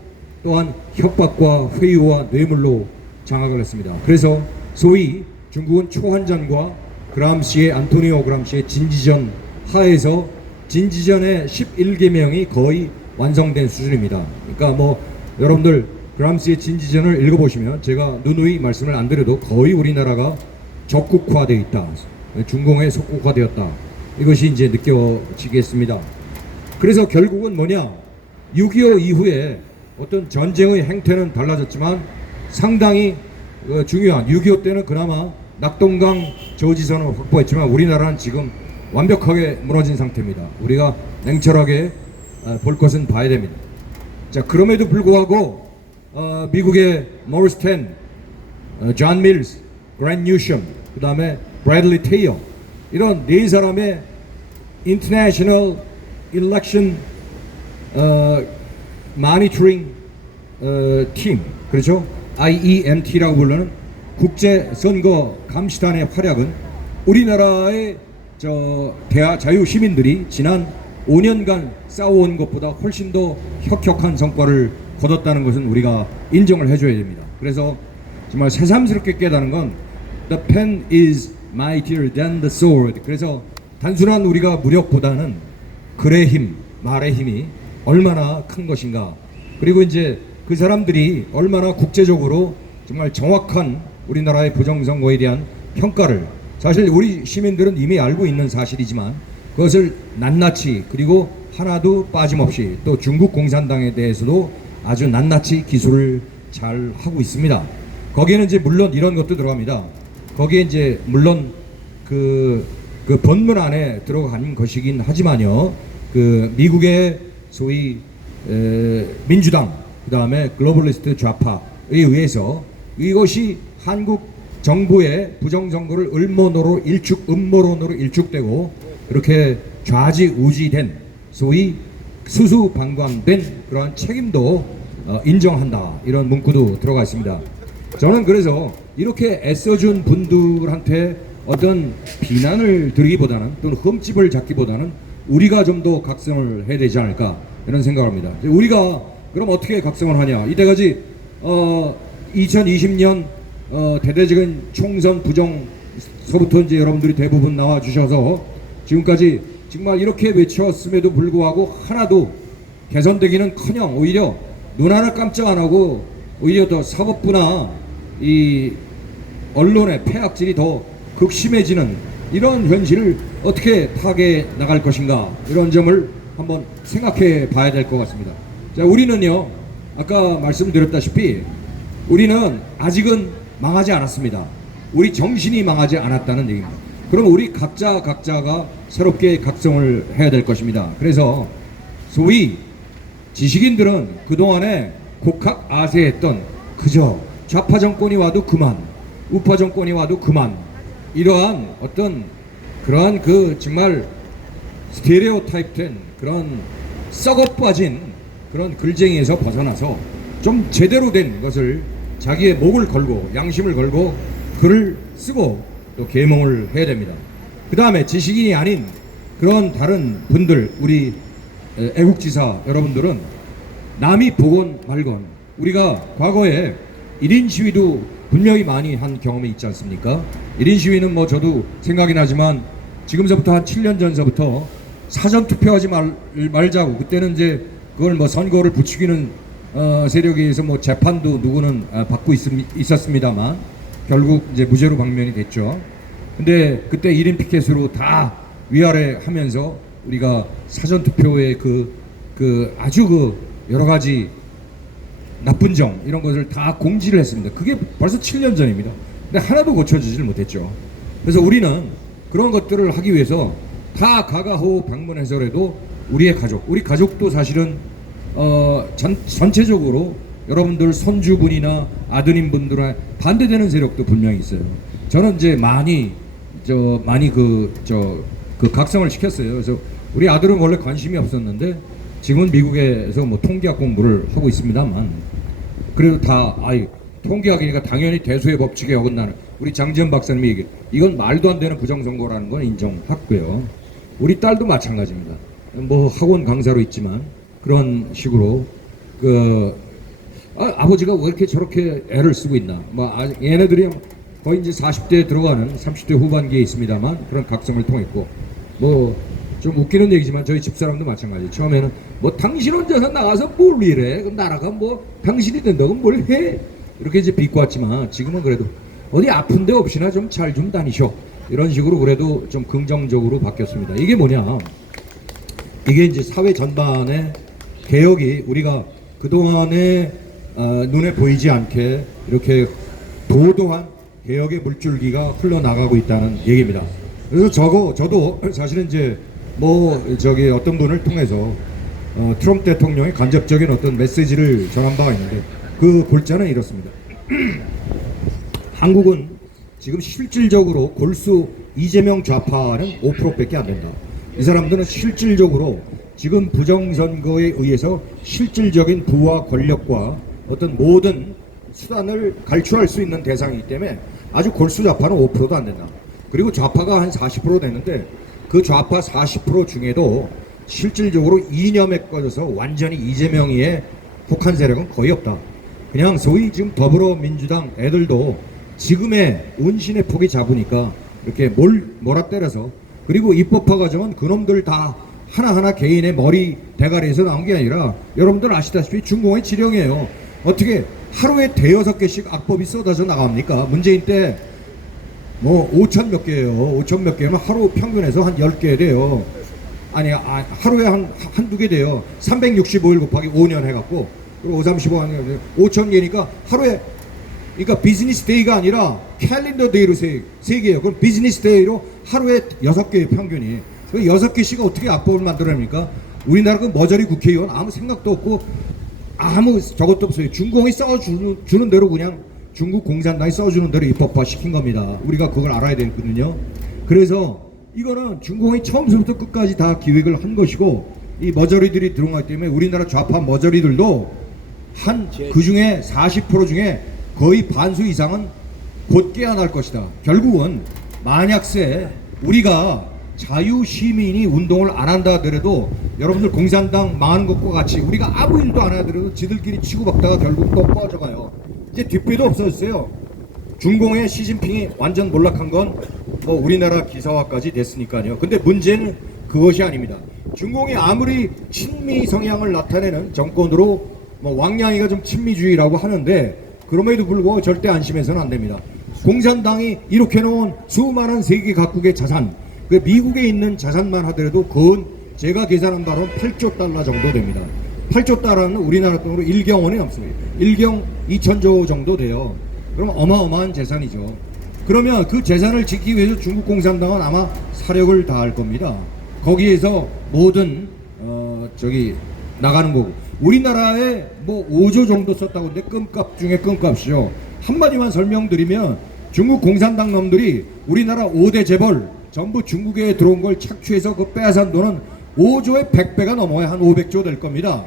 또한 협박과 회유와 뇌물로 장악을 했습니다. 그래서 소위 중국은 초한전과 그람시의 안토니오 그람시의 진지전 하에서 진지전의 11계명이 거의 완성된 수준입니다. 그러니까 뭐 여러분들 그람시의 진지전을 읽어보시면 제가 누누이 말씀을 안 드려도 거의 우리나라가 적국화되어 있다, 중공에 속국화되었다, 이것이 이제 느껴지겠습니다. 그래서 결국은 뭐냐, 6.25 이후에 어떤 전쟁의 행태는 달라졌지만 상당히 중요한, 6.25 때는 그나마 낙동강 저지선을 확보했지만 우리나라는 지금 완벽하게 무너진 상태입니다. 우리가 냉철하게 볼 것은 봐야 됩니다. 자, 그럼에도 불구하고 미국의 모리스 텐, 존 밀스, 그랜 뉴섬, 그 다음에 브래들리 테이어, 이런 네 사람의 인터내셔널 일렉션 마니터링 팀, 그렇죠? IEMT라고 부르는 국제 선거 감시단의 활약은 우리나라의 자유 시민들이 지난 5년간 싸워온 것보다 훨씬 더 혁혁한 성과를 거뒀다는 것은 우리가 인정을 해줘야 됩니다. 그래서 정말 새삼스럽게 깨닫는 건 The pen is mightier than the sword. 그래서 단순한 우리가 무력보다는 글의 힘, 말의 힘이 얼마나 큰 것인가, 그리고 이제 그 사람들이 얼마나 국제적으로 정말 정확한 우리나라의 부정선거에 대한 평가를, 사실 우리 시민들은 이미 알고 있는 사실이지만 그것을 낱낱이, 그리고 하나도 빠짐없이, 또 중국 공산당에 대해서도 아주 낱낱이 기술을 잘 하고 있습니다. 거기에는 이제 물론 이런 것도 들어갑니다. 거기에 이제 물론 그 본문 안에 들어간 것이긴 하지만요, 그 미국의 소위 민주당, 그 다음에 글로벌리스트 좌파에 의해서 이것이 한국 정부의 부정선거를 음모론으로 일축되고 이렇게 좌지우지된 소위 수수방관된 그러한 책임도 인정한다, 이런 문구도 들어가 있습니다. 저는 그래서 이렇게 애써준 분들한테 어떤 비난을 드리기보다는 또는 흠집을 잡기보다는 우리가 좀 더 각성을 해야 되지 않을까, 이런 생각을 합니다. 우리가 그럼 어떻게 각성을 하냐, 이때까지 2020년 대대적인 총선 부정서부터 이제 여러분들이 대부분 나와 주셔서 지금까지 정말 이렇게 외쳤음에도 불구하고 하나도 개선되기는커녕 오히려 눈 하나 깜짝 안 하고 오히려 더 사법부나 이 언론의 폐악질이 더 극심해지는 이런 현실을 어떻게 타개해 나갈 것인가, 이런 점을 한번 생각해 봐야 될 것 같습니다. 자, 우리는요, 아까 말씀드렸다시피 우리는 아직은 망하지 않았습니다. 우리 정신이 망하지 않았다는 얘기입니다. 그럼 우리 각자가 새롭게 각성을 해야 될 것입니다. 그래서 소위 지식인들은 그동안에 곡학아세했던 그저 좌파 정권이 와도 그만, 우파 정권이 와도 그만, 이러한 어떤 그러한 그 정말 스테레오타입된 그런 썩어 빠진 그런 글쟁이에서 벗어나서 좀 제대로 된 것을 자기의 목을 걸고 양심을 걸고 글을 쓰고 또 계몽을 해야 됩니다. 그 다음에 지식인이 아닌 그런 다른 분들, 우리 애국지사 여러분들은 남이 보건 말건 우리가 과거에 1인 시위도 분명히 많이 한 경험이 있지 않습니까? 1인 시위는 뭐 저도 생각이 나지만 지금서부터 한 7년 전서부터 사전 투표하지 말자고, 그때는 이제 그걸 뭐 선거를 부추기는 세력에 의해서 뭐 재판도 누구는 받고 있었습니다만 결국 이제 무죄로 방면이 됐죠. 근데 그때 1인 피켓으로 다 위아래 하면서 우리가 사전 투표의 그 아주 그 여러 가지 나쁜 점 이런 것을 다 공지를 했습니다. 그게 벌써 7년 전입니다. 근데 하나도 고쳐지질 못했죠. 그래서 우리는 그런 것들을 하기 위해서 다 가가호 방문해서라도 우리 가족도 사실은 전체적으로 여러분들 손주분이나 아드님분들에 반대되는 세력도 분명히 있어요. 저는 이제 많이 그 각성을 시켰어요. 그래서 우리 아들은 원래 관심이 없었는데 지금은 미국에서 뭐 통계학 공부를 하고 있습니다만, 그래도 다 통계학이니까 당연히 대수의 법칙에 어긋나는, 우리 장지현 박사님이 얘기해, 이건 말도 안 되는 부정선거라는 건 인정하고요. 우리 딸도 마찬가지입니다. 뭐 학원 강사로 있지만 그런 식으로 아버지가 왜 이렇게 저렇게 애를 쓰고 있나, 뭐 얘네들이 거의 이제 40대에 들어가는 30대 후반기에 있습니다만 그런 각성을 통했고, 뭐 좀 웃기는 얘기지만 저희 집사람도 마찬가지. 처음에는 뭐 당신 혼자서 나가서 뭘 이래, 그럼 나라가 뭐 당신이 된다고 뭘 해, 이렇게 이제 비꼬았지만 지금은 그래도 어디 아픈 데 없이나 좀 잘 좀 다니셔, 이런 식으로 그래도 좀 긍정적으로 바뀌었습니다. 이게 뭐냐, 이게 이제 사회 전반의 개혁이 우리가 그동안에 눈에 보이지 않게 이렇게 도도한 개혁의 물줄기가 흘러나가고 있다는 얘기입니다. 그래서 저도 사실은 이제 어떤 분을 통해서 트럼프 대통령의 간접적인 어떤 메시지를 전한 바가 있는데 그 골자는 이렇습니다. 한국은 지금 실질적으로 골수 이재명 좌파는 5%밖에 안 된다. 이 사람들은 실질적으로 지금 부정선거에 의해서 실질적인 부와 권력과 어떤 모든 수단을 갈취할 수 있는 대상이기 때문에 아주 골수 좌파는 5%도 안 된다. 그리고 좌파가 한 40% 되는데 그 좌파 40% 중에도 실질적으로 이념에 꺼져서 완전히 이재명이에 혹한 세력은 거의 없다. 그냥 소위 지금 더불어민주당 애들도 지금의 운신의 폭이 작으니까 이렇게 몰아때려서, 그리고 입법화 과정은 그놈들 다 하나하나 개인의 머리 대가리에서 나온 게 아니라 여러분들 아시다시피 중공의 지령이에요. 어떻게 하루에 5-6개씩 악법이 쏟아져 나갑니까? 문재인 때 뭐 5천 몇 개예요. 5천 몇 개면 하루 평균에서 한 10개 돼요. 아니 하루에 한두 개 돼요. 365일 곱하기 5년 해갖고, 그리고 5, 35 하면 5천 개니까 하루에, 그러니까 비즈니스 데이가 아니라 캘린더 데이로 세 개예요. 그럼 비즈니스 데이로 하루에 6개의 평균이. 그 6개씩 어떻게 악법을 만들어냅니까? 우리나라 그 머저리 국회의원 아무 생각도 없고 아무 저것도 없어요. 중공이 써주는 대로 그냥 중국 공산당이 써주는 대로 입법화 시킨 겁니다. 우리가 그걸 알아야 되거든요. 그래서 이거는 중공이 처음부터 끝까지 다 기획을 한 것이고, 이 머저리들이 들어가기 때문에 우리나라 좌파 머저리들도 한 그 중에 40% 중에 거의 반수 이상은 곧 깨어날 것이다. 결국은 만약세 우리가 자유 시민이 운동을 안 한다 하더라도 여러분들 공산당 망하는 것과 같이 우리가 아무 일도 안 하더라도 지들끼리 치고받다가 결국 또 꺼져가요. 이제 뒷배도 없어졌어요. 중공의 시진핑이 완전 몰락한 건 뭐 우리나라 기사화까지 됐으니까요. 근데 문제는 그것이 아닙니다. 중공이 아무리 친미 성향을 나타내는 정권으로 뭐 왕양이가 좀 친미주의라고 하는데 그럼에도 불구하고 절대 안심해서는 안 됩니다. 공산당이 이렇게 놓은 수많은 세계 각국의 자산, 그 미국에 있는 자산만 하더라도 그건 제가 계산한 바로 8조 달러 정도 됩니다. 8조 달러는 우리나라 돈으로 1경원이 넘습니다. 1경 2천조 정도 돼요. 그럼 어마어마한 재산이죠. 그러면 그 재산을 지키기 위해서 중국 공산당은 아마 사력을 다할 겁니다. 거기에서 모든 나가는 거고 우리나라에 뭐 5조 정도 썼다고 하는데 끔값 중에 끔값이죠. 한마디만 설명드리면 중국 공산당 놈들이 우리나라 5대 재벌 전부 중국에 들어온 걸 착취해서 그 빼앗은 돈은 5조의 100배가 넘어야 한 500조 될 겁니다.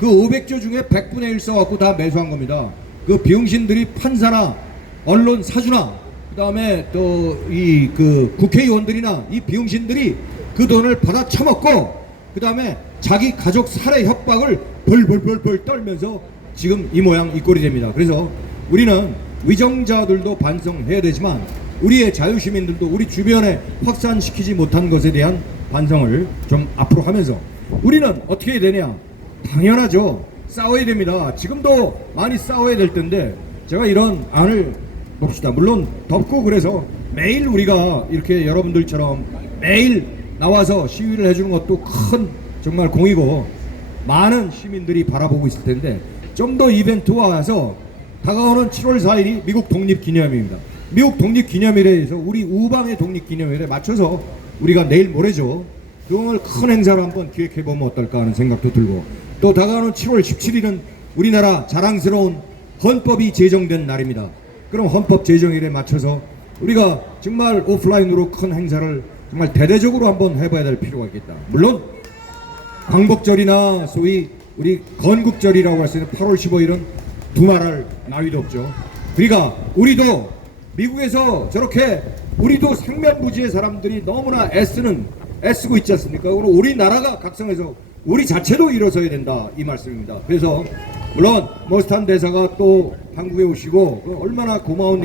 그 500조 중에 100분의 1 써갖고 다 매수한 겁니다. 그 병신들이 판사나 언론 사주나 그 다음에 또 이 그 국회의원들이나 이 병신들이 그 돈을 받아 처먹고 그 다음에 자기 가족 살해 협박을 벌벌벌벌 떨면서 지금 이 모양 이 꼴이 됩니다. 그래서 우리는 위정자들도 반성해야 되지만 우리의 자유시민들도 우리 주변에 확산시키지 못한 것에 대한 반성을 좀 앞으로 하면서 우리는 어떻게 해야 되냐? 당연하죠. 싸워야 됩니다. 지금도 많이 싸워야 될 텐데 제가 이런 안을 봅시다. 물론 덥고 그래서 매일 우리가 이렇게 여러분들처럼 매일 나와서 시위를 해주는 것도 큰 정말 공이고 많은 시민들이 바라보고 있을 텐데 좀 더 이벤트와 와서 다가오는 7월 4일이 미국 독립기념일입니다. 미국 독립기념일에 대해서 우리 우방의 독립기념일에 맞춰서 우리가 내일 모레죠. 그걸 큰 행사를 한번 기획해보면 어떨까 하는 생각도 들고 또 다가오는 7월 17일은 우리나라 자랑스러운 헌법이 제정된 날입니다. 그럼 헌법 제정일에 맞춰서 우리가 정말 오프라인으로 큰 행사를 정말 대대적으로 한번 해봐야 될 필요가 있겠다. 물론 광복절이나 소위 우리 건국절이라고 할 수 있는 8월 15일은 두말할 나위도 없죠. 그러니까 우리도 미국에서 저렇게 우리도 생면부지의 사람들이 너무나 애쓰고 있지 않습니까? 그럼 우리나라가 각성해서 우리 자체도 일어서야 된다 이 말씀입니다. 그래서 물론 머스탄 대사가 또 한국에 오시고 얼마나 고마운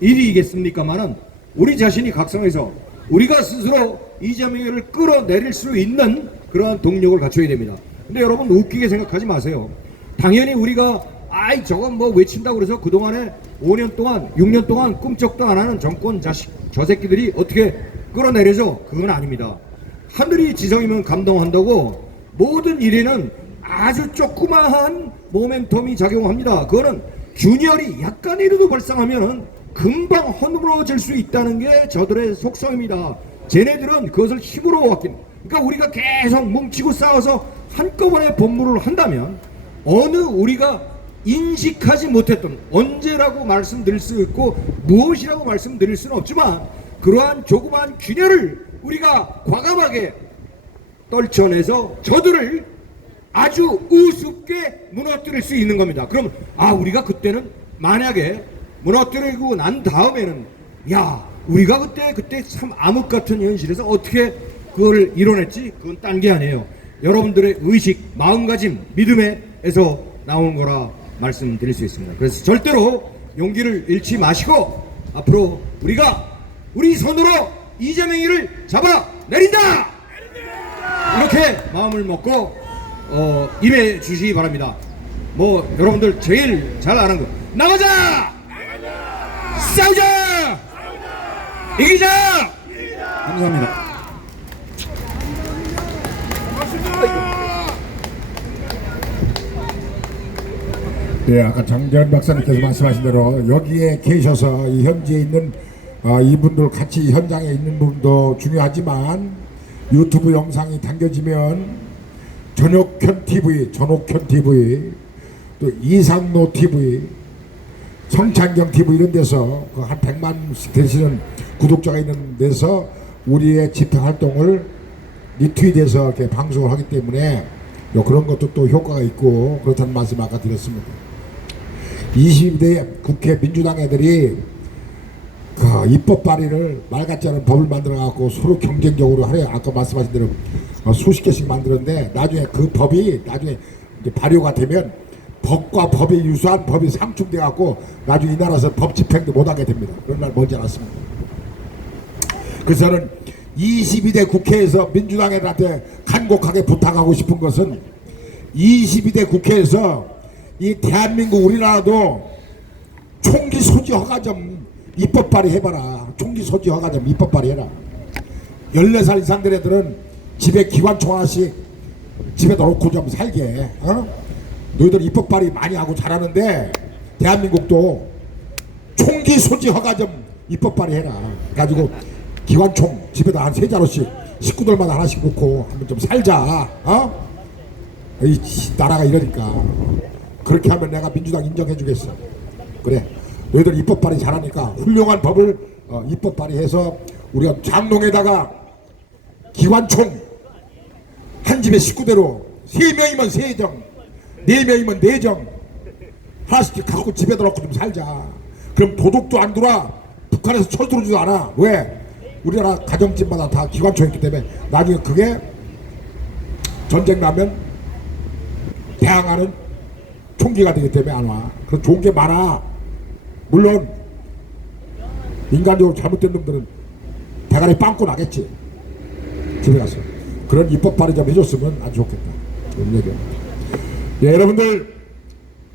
일이겠습니까만은 우리 자신이 각성해서 우리가 스스로 이재명을 끌어내릴 수 있는 그러한 동력을 갖춰야 됩니다. 근데 여러분 웃기게 생각하지 마세요. 당연히 우리가 아이 저건 뭐 외친다고 그래서 그동안에 5년 동안 6년 동안 꿈쩍도 안 하는 정권 자식 저 새끼들이 어떻게 끌어내려져? 그건 아닙니다. 하늘이 지성이면 감동한다고 모든 일에는 아주 조그마한 모멘텀이 작용합니다. 그거는 균열이 약간이라도 발생하면 금방 허물어질 수 있다는 게 저들의 속성입니다. 쟤네들은 그것을 힘으로 왔긴. 그러니까 우리가 계속 뭉치고 싸워서 한꺼번에 본물을 한다면 어느 우리가 인식하지 못했던 언제라고 말씀드릴 수 있고 무엇이라고 말씀드릴 수는 없지만 그러한 조그마한 균열을 우리가 과감하게 떨쳐내서 저들을 아주 우습게 무너뜨릴 수 있는 겁니다. 그럼 우리가 그때는 만약에 무너뜨리고 난 다음에는 야 우리가 그때 참 암흑 같은 현실에서 어떻게 그걸 이뤄냈지? 그건 딴 게 아니에요. 여러분들의 의식, 마음가짐, 믿음에서 나오는 거라 말씀드릴 수 있습니다. 그래서 절대로 용기를 잃지 마시고 앞으로 우리 손으로 이재명이를 잡아 내린다! 이렇게 마음을 먹고 임해 주시기 바랍니다. 뭐 여러분들 제일 잘 아는 거 나가자! 싸우자! 이기자! 감사합니다. 네, 아까 장재현 박사님께서 말씀하신 대로 여기에 계셔서 이 현지에 있는 이분들 같이 현장에 있는 분도 중요하지만 유튜브 영상이 당겨지면 전옥현 TV, 또 이상노 TV, 성찬경 TV 이런 데서 한 100만씩 되시는 구독자가 있는 데서 우리의 집회 활동을 리트윗해서 이렇게 방송을 하기 때문에 그런 것도 또 효과가 있고 그렇다는 말씀 아까 드렸습니다. 22대 국회 민주당 애들이 그 입법 발의를 말 같지 않은 법을 만들어 갖고 서로 경쟁적으로 하래. 아까 말씀하신 대로 수십 개씩 만들었는데 나중에 그 법이 나중에 이제 발효가 되면 법과 법이 유사한 법이 상충돼 갖고 나중에 이 나라에서 법 집행도 못하게 됩니다. 그런 날 멀지 않았습니다. 그래서 저는 22대 국회에서 민주당 애들한테 간곡하게 부탁하고 싶은 것은 22대 국회에서 이 대한민국 우리나라도 총기 소지 허가 좀 입법 발의해봐라. 총기 소지 허가 좀 입법 발의해라. 14살 이상 된 애들은 집에 기관총 하나씩 집에다 놓고 좀 살게. 너희들 입법 발의 많이 하고 잘하는데 대한민국도 총기 소지 허가 좀 입법 발의해라. 가지고 기관총 집에다 한 3자루씩 식구들마다 하나씩 놓고 한번 좀 살자. 이 나라가 이러니까 그렇게 하면 내가 민주당 인정해 주겠어. 그래, 너희들 입법 발의 잘하니까 훌륭한 법을 입법 발의해서 우리가 장롱에다가 기관총 한 집에 식구대로 3명이면 3정 4명이면 4정 하나씩 갖고 집에다 놓고 좀 살자. 그럼 도둑도 안 들어와. 북한에서 철 들어오지도 않아. 왜? 우리나라 가정집마다 다 기관총 있기 때문에 나중에 그게 전쟁 나면 대항하는 총기가 되기 때문에 안 와. 그런 좋은 게 많아. 물론 인간적으로 잘못된 놈들은 대가리 빵꾸 나겠지. 집에 가서 그런 입법 발의 좀 해줬으면 아주 좋겠다. 그런 얘기입니다. 예, 여러분들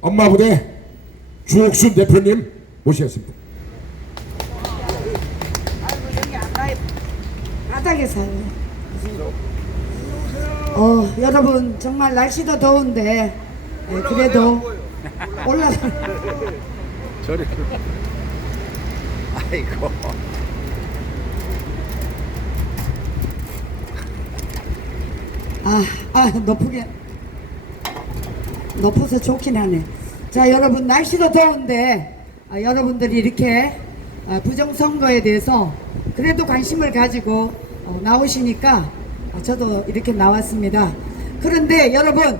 엄마 부대 주옥순 대표님 모시겠습니다. 바닥에 사요. 여러분 정말 날씨도 더운데 그래도 올라가. 저리. 아이고. 높아서 좋긴 하네. 자, 여러분 날씨도 더운데 여러분들이 이렇게 부정선거에 대해서 그래도 관심을 가지고 나오시니까 저도 이렇게 나왔습니다. 그런데 여러분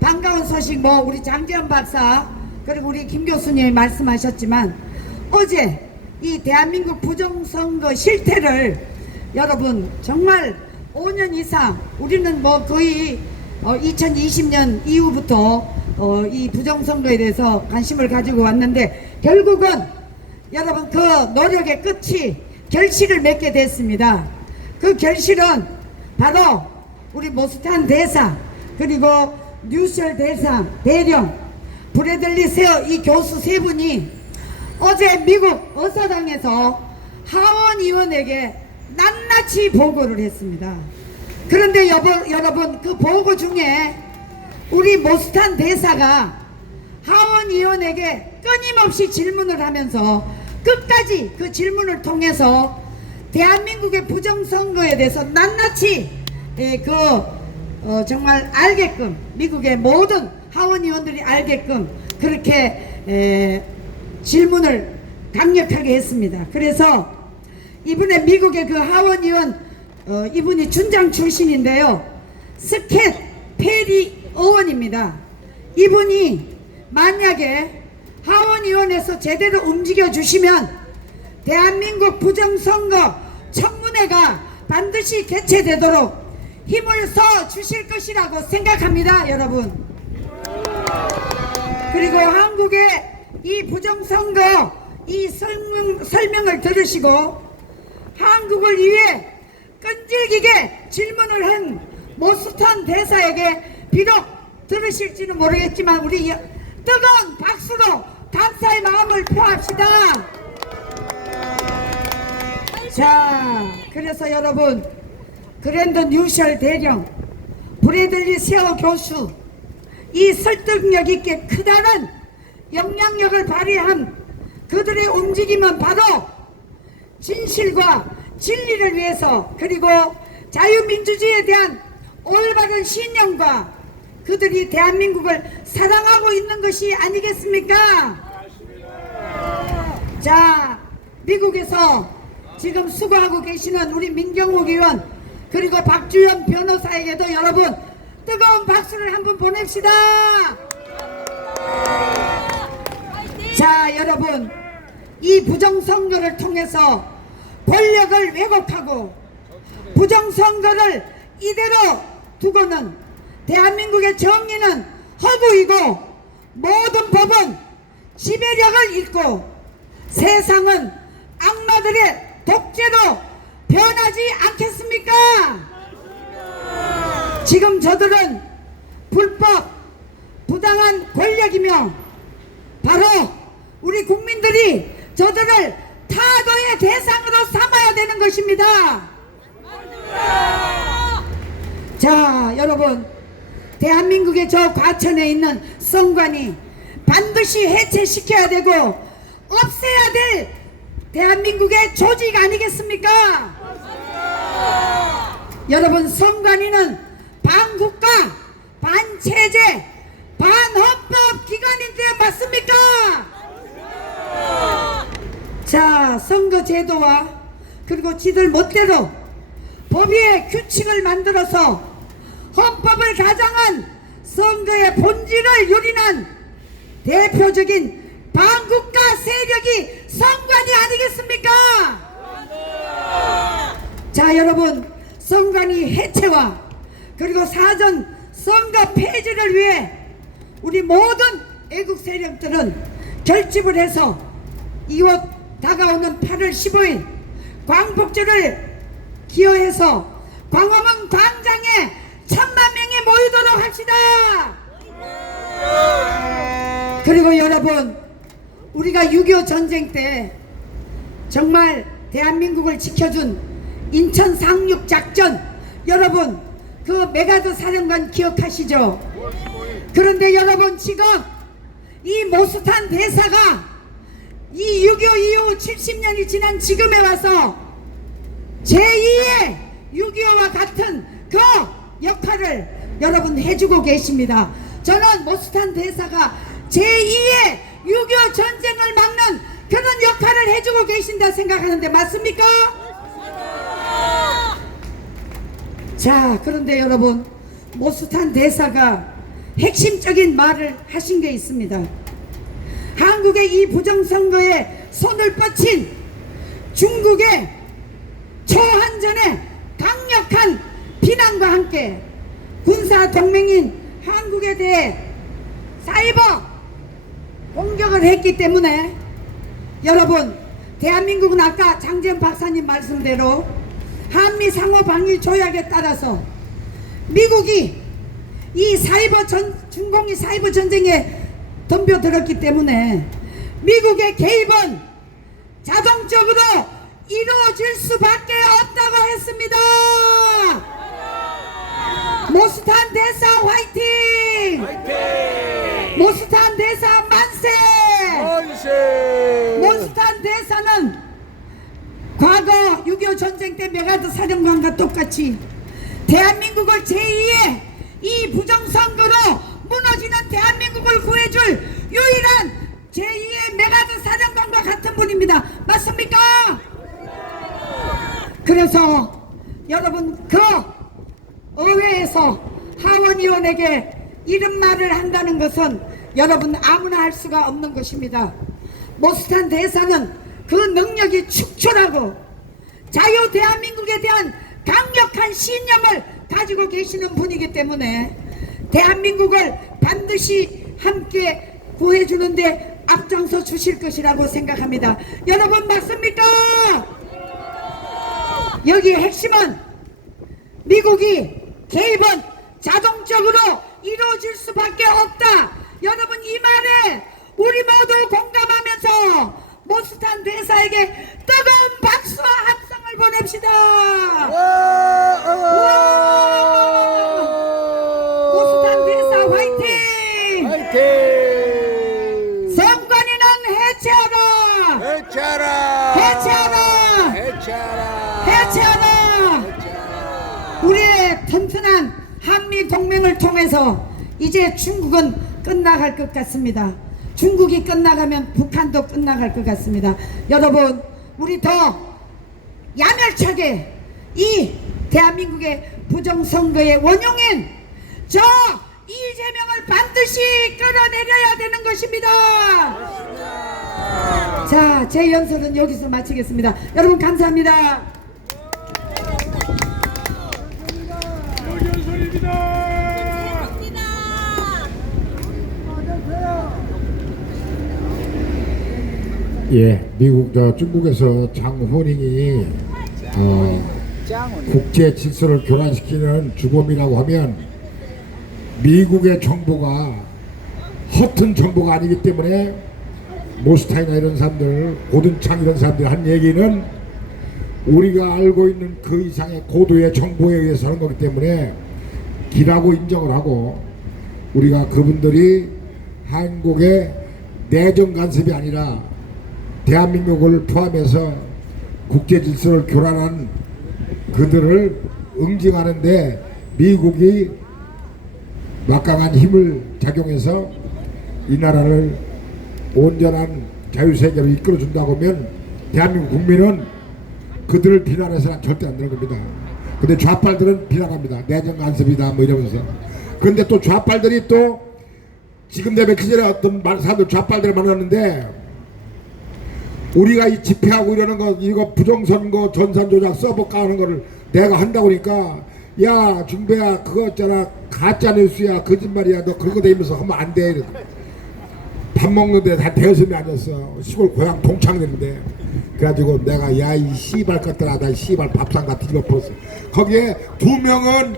반가운 소식 우리 장재현 박사 그리고 우리 김 교수님이 말씀하셨지만 어제 이 대한민국 부정선거 실태를 여러분 정말 5년 이상 우리는 거의 2020년 이후부터 이 부정선거에 대해서 관심을 가지고 왔는데 결국은 여러분 그 노력의 끝이 결실을 맺게 됐습니다. 그 결실은 바로 우리 모스탄 대사 그리고 뉴셜 대령 브래들리 세어 이 교수 3분이 어제 미국 의사당에서 하원 의원에게 낱낱이 보고를 했습니다. 그런데 여러분 그 보고 중에 우리 모스탄 대사가 하원 의원에게 끊임없이 질문을 하면서 끝까지 그 질문을 통해서 대한민국의 부정선거에 대해서 낱낱이 정말 알게끔 미국의 모든 하원 의원들이 알게끔 그렇게 질문을 강력하게 했습니다. 그래서 이번에 미국의 그 하원 의원 이분이 준장 출신인데요. 스캣 페리 의원입니다. 이분이 만약에 하원의원에서 제대로 움직여 주시면 대한민국 부정선거 청문회가 반드시 개최되도록 힘을 써 주실 것이라고 생각합니다, 여러분. 그리고 한국의 이 부정선거 이 설명을 들으시고 한국을 위해 끈질기게 질문을 한 모스턴 대사에게 비록 들으실지는 모르겠지만 우리 뜨거운 박수로 감사의 마음을 표합시다. 자, 그래서 여러분 그랜드 뉴셜 대령 브래들리 세어 교수 이 설득력 있게 크다란 영향력을 발휘한 그들의 움직임은 바로 진실과 진리를 위해서 그리고 자유민주주의에 대한 올바른 신념과 그들이 대한민국을 사랑하고 있는 것이 아니겠습니까? 자, 미국에서 지금 수고하고 계시는 우리 민경욱 의원 그리고 박주연 변호사에게도 여러분 뜨거운 박수를 한번 보냅시다. 자, 여러분, 이 부정선거를 통해서 권력을 왜곡하고 부정선거를 이대로 두고는 대한민국의 정의는 허구이고 모든 법은 지배력을 잃고 세상은 악마들의 독재로 변하지 않겠습니까? 지금 저들은 불법 부당한 권력이며 바로 우리 국민들이 저들을 타도의 대상으로 삼아야 되는 것입니다. 자, 여러분, 대한민국의 저 과천에 있는 선관위 반드시 해체시켜야 되고 없애야 될 대한민국의 조직 아니겠습니까? 여러분, 선관위는 반국가, 반체제, 반헌법 기관인데 맞습니까? 자, 선거제도와 그리고 지들 멋대로 법의 규칙을 만들어서 헌법을 가장한 선거의 본질을 유린한 대표적인 반국가 세력이 선관위 아니겠습니까? 자, 여러분, 선관위 해체와 그리고 사전 선거 폐지를 위해 우리 모든 애국 세력들은 결집을 해서 이곳 다가오는 8월 15일 광복절을 기여해서 광화문 광장에 1000만 명이 모이도록 합시다. 그리고 여러분, 우리가 6.25 전쟁 때 정말 대한민국을 지켜준 인천 상륙 작전, 여러분 그 메가드 사령관 기억하시죠? 그런데 여러분, 지금 이 모스탄 대사가 이 6.25 이후 70년이 지난 지금에 와서 제2의 6.25와 같은 그 역할을 여러분 해주고 계십니다. 저는 모스탄 대사가 제2의 6.25 전쟁을 막는 그런 역할을 해주고 계신다 생각하는데 맞습니까? 자, 그런데 여러분, 모스탄 대사가 핵심적인 말을 하신 게 있습니다. 한국의 이 부정선거에 손을 뻗친 중국의 초한전의 강력한 비난과 함께 군사동맹인 한국에 대해 사이버 공격을 했기 때문에 여러분, 대한민국은 아까 장재현 박사님 말씀대로 한미 상호 방위 조약에 따라서 미국이 이 중공이 사이버 전쟁에 덤벼들었기 때문에 미국의 개입은 자동적으로 이루어질 수밖에 없다고 했습니다. 모스탄 대사 화이팅! 화이팅! 모스탄 대사 만세! 만세! 모스탄 대사는 과거 6.25 전쟁 때 메가드 사령관과 똑같이 대한민국을 제2의 이 부정선거로 무너지는 대한민국을 구해줄 유일한 제2의 메가드 사령관과 같은 분입니다. 맞습니까? 그래서 여러분, 그 의회에서 하원의원에게 이런 말을 한다는 것은 여러분 아무나 할 수가 없는 것입니다. 모스탄 대사는 그 능력이 축출하고 자유 대한민국에 대한 강력한 신념을 가지고 계시는 분이기 때문에 대한민국을 반드시 함께 구해주는데 앞장서 주실 것이라고 생각합니다. 여러분 맞습니까? 여기의 핵심은 미국이 개입은 자동적으로 이루어질 수밖에 없다. 여러분, 이 말에 우리 모두 공감하면서 모스탄 대사에게 뜨거운 박수와 함성을 보냅시다. 모스탄 대사 화이팅! 화이팅! 선관위는 해체하라! 해체하라! 해체하라! 해체하라! 해체하라! 우리의 튼튼한 한미 동맹을 통해서 이제 중국은 끝나갈 것 같습니다. 중국이 끝나가면 북한도 끝나갈 것 같습니다. 여러분, 우리 더 야멸차게 이 대한민국의 부정선거의 원흉인 저 이재명을 반드시 끌어내려야 되는 것입니다. 자, 제 연설은 여기서 마치겠습니다. 여러분 감사합니다. 예, 미국 중국에서 장후닝이 국제 질서를 교란시키는 주범이라고 하면 미국의 정보가 허튼 정보가 아니기 때문에 모스타이나 이런 사람들, 고든창 이런 사람들 한 얘기는 우리가 알고 있는 그 이상의 고도의 정보에 의해서 하는 거기 때문에 기라고 인정을 하고, 우리가 그분들이 한국의 내정 간섭이 아니라 대한민국을 포함해서 국제 질서를 교란한 그들을 응징하는데 미국이 막강한 힘을 작용해서 이 나라를 온전한 자유세계로 이끌어준다고 하면 대한민국 국민은 그들을 비난해서는 절대 안 되는 겁니다. 근데 좌빨들은 비난합니다. 내정 간섭이다 뭐 이러면서. 그런데 또 좌빨들이 또 지금 내 며칠 전에 어떤 사람들 좌빨들을 만났는데, 우리가 이 집회하고 이러는 거, 이거 부정선거 전산조작 서버 까는 거를 내가 한다고 하니까, 야 중배야 그거 있잖아 가짜뉴스야 거짓말이야 너 그거 되면서 하면 안 돼. 밥 먹는데 다 대여섬이 아니었어. 시골 고향 동창인데. 그래가지고 내가 야 이 씨발 것들아 나 씨발 밥상 다 뒤집어 풀었어. 거기에 2명은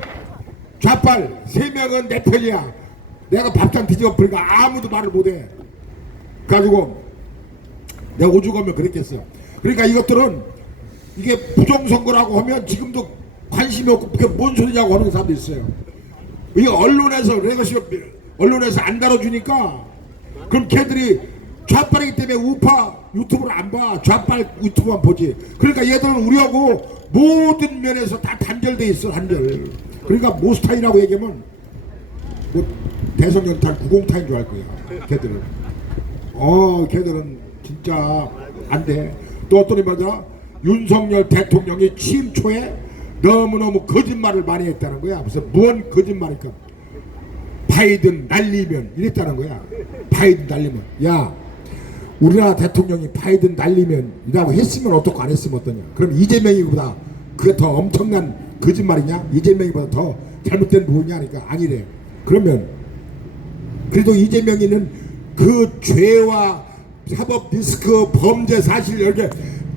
좌빨 3명은 내 편이야. 내가 밥상 뒤집어 풀니까 아무도 말을 못해. 그래가지고 내가 오죽하면 그랬겠어. 그러니까 이것들은 이게 부정선거라고 하면 지금도 관심이 없고 그게 뭔 소리냐고 하는 사람도 있어요. 이게 언론에서 언론에서 안 다뤄주니까 그럼 걔들이 좌빨이기 때문에 우파 유튜브를 안 봐. 좌빨 유튜브만 보지. 그러니까 얘들은 우리하고 모든 면에서 다 단절돼 있어. 단절. 그러니까 모스타이라고 얘기하면 뭐 대성연탄 90타인 줄 알 거야. 걔들은. 걔들은 진짜 안 돼. 또 어떤 말이야? 윤석열 대통령이 취임 초에 너무너무 거짓말을 많이 했다는 거야. 무슨 무언 거짓말일까? 바이든 날리면 이랬다는 거야. 바이든 날리면. 야 우리나라 대통령이 바이든 날리면 이라고 했으면 어떻고 안 했으면 어떠냐. 그럼 이재명이보다 그게 더 엄청난 거짓말이냐? 이재명이보다 더 잘못된 부분이 아니까 아니래. 그러면 그래도 이재명이는 그 죄와 사법 리스크 범죄 사실 이렇게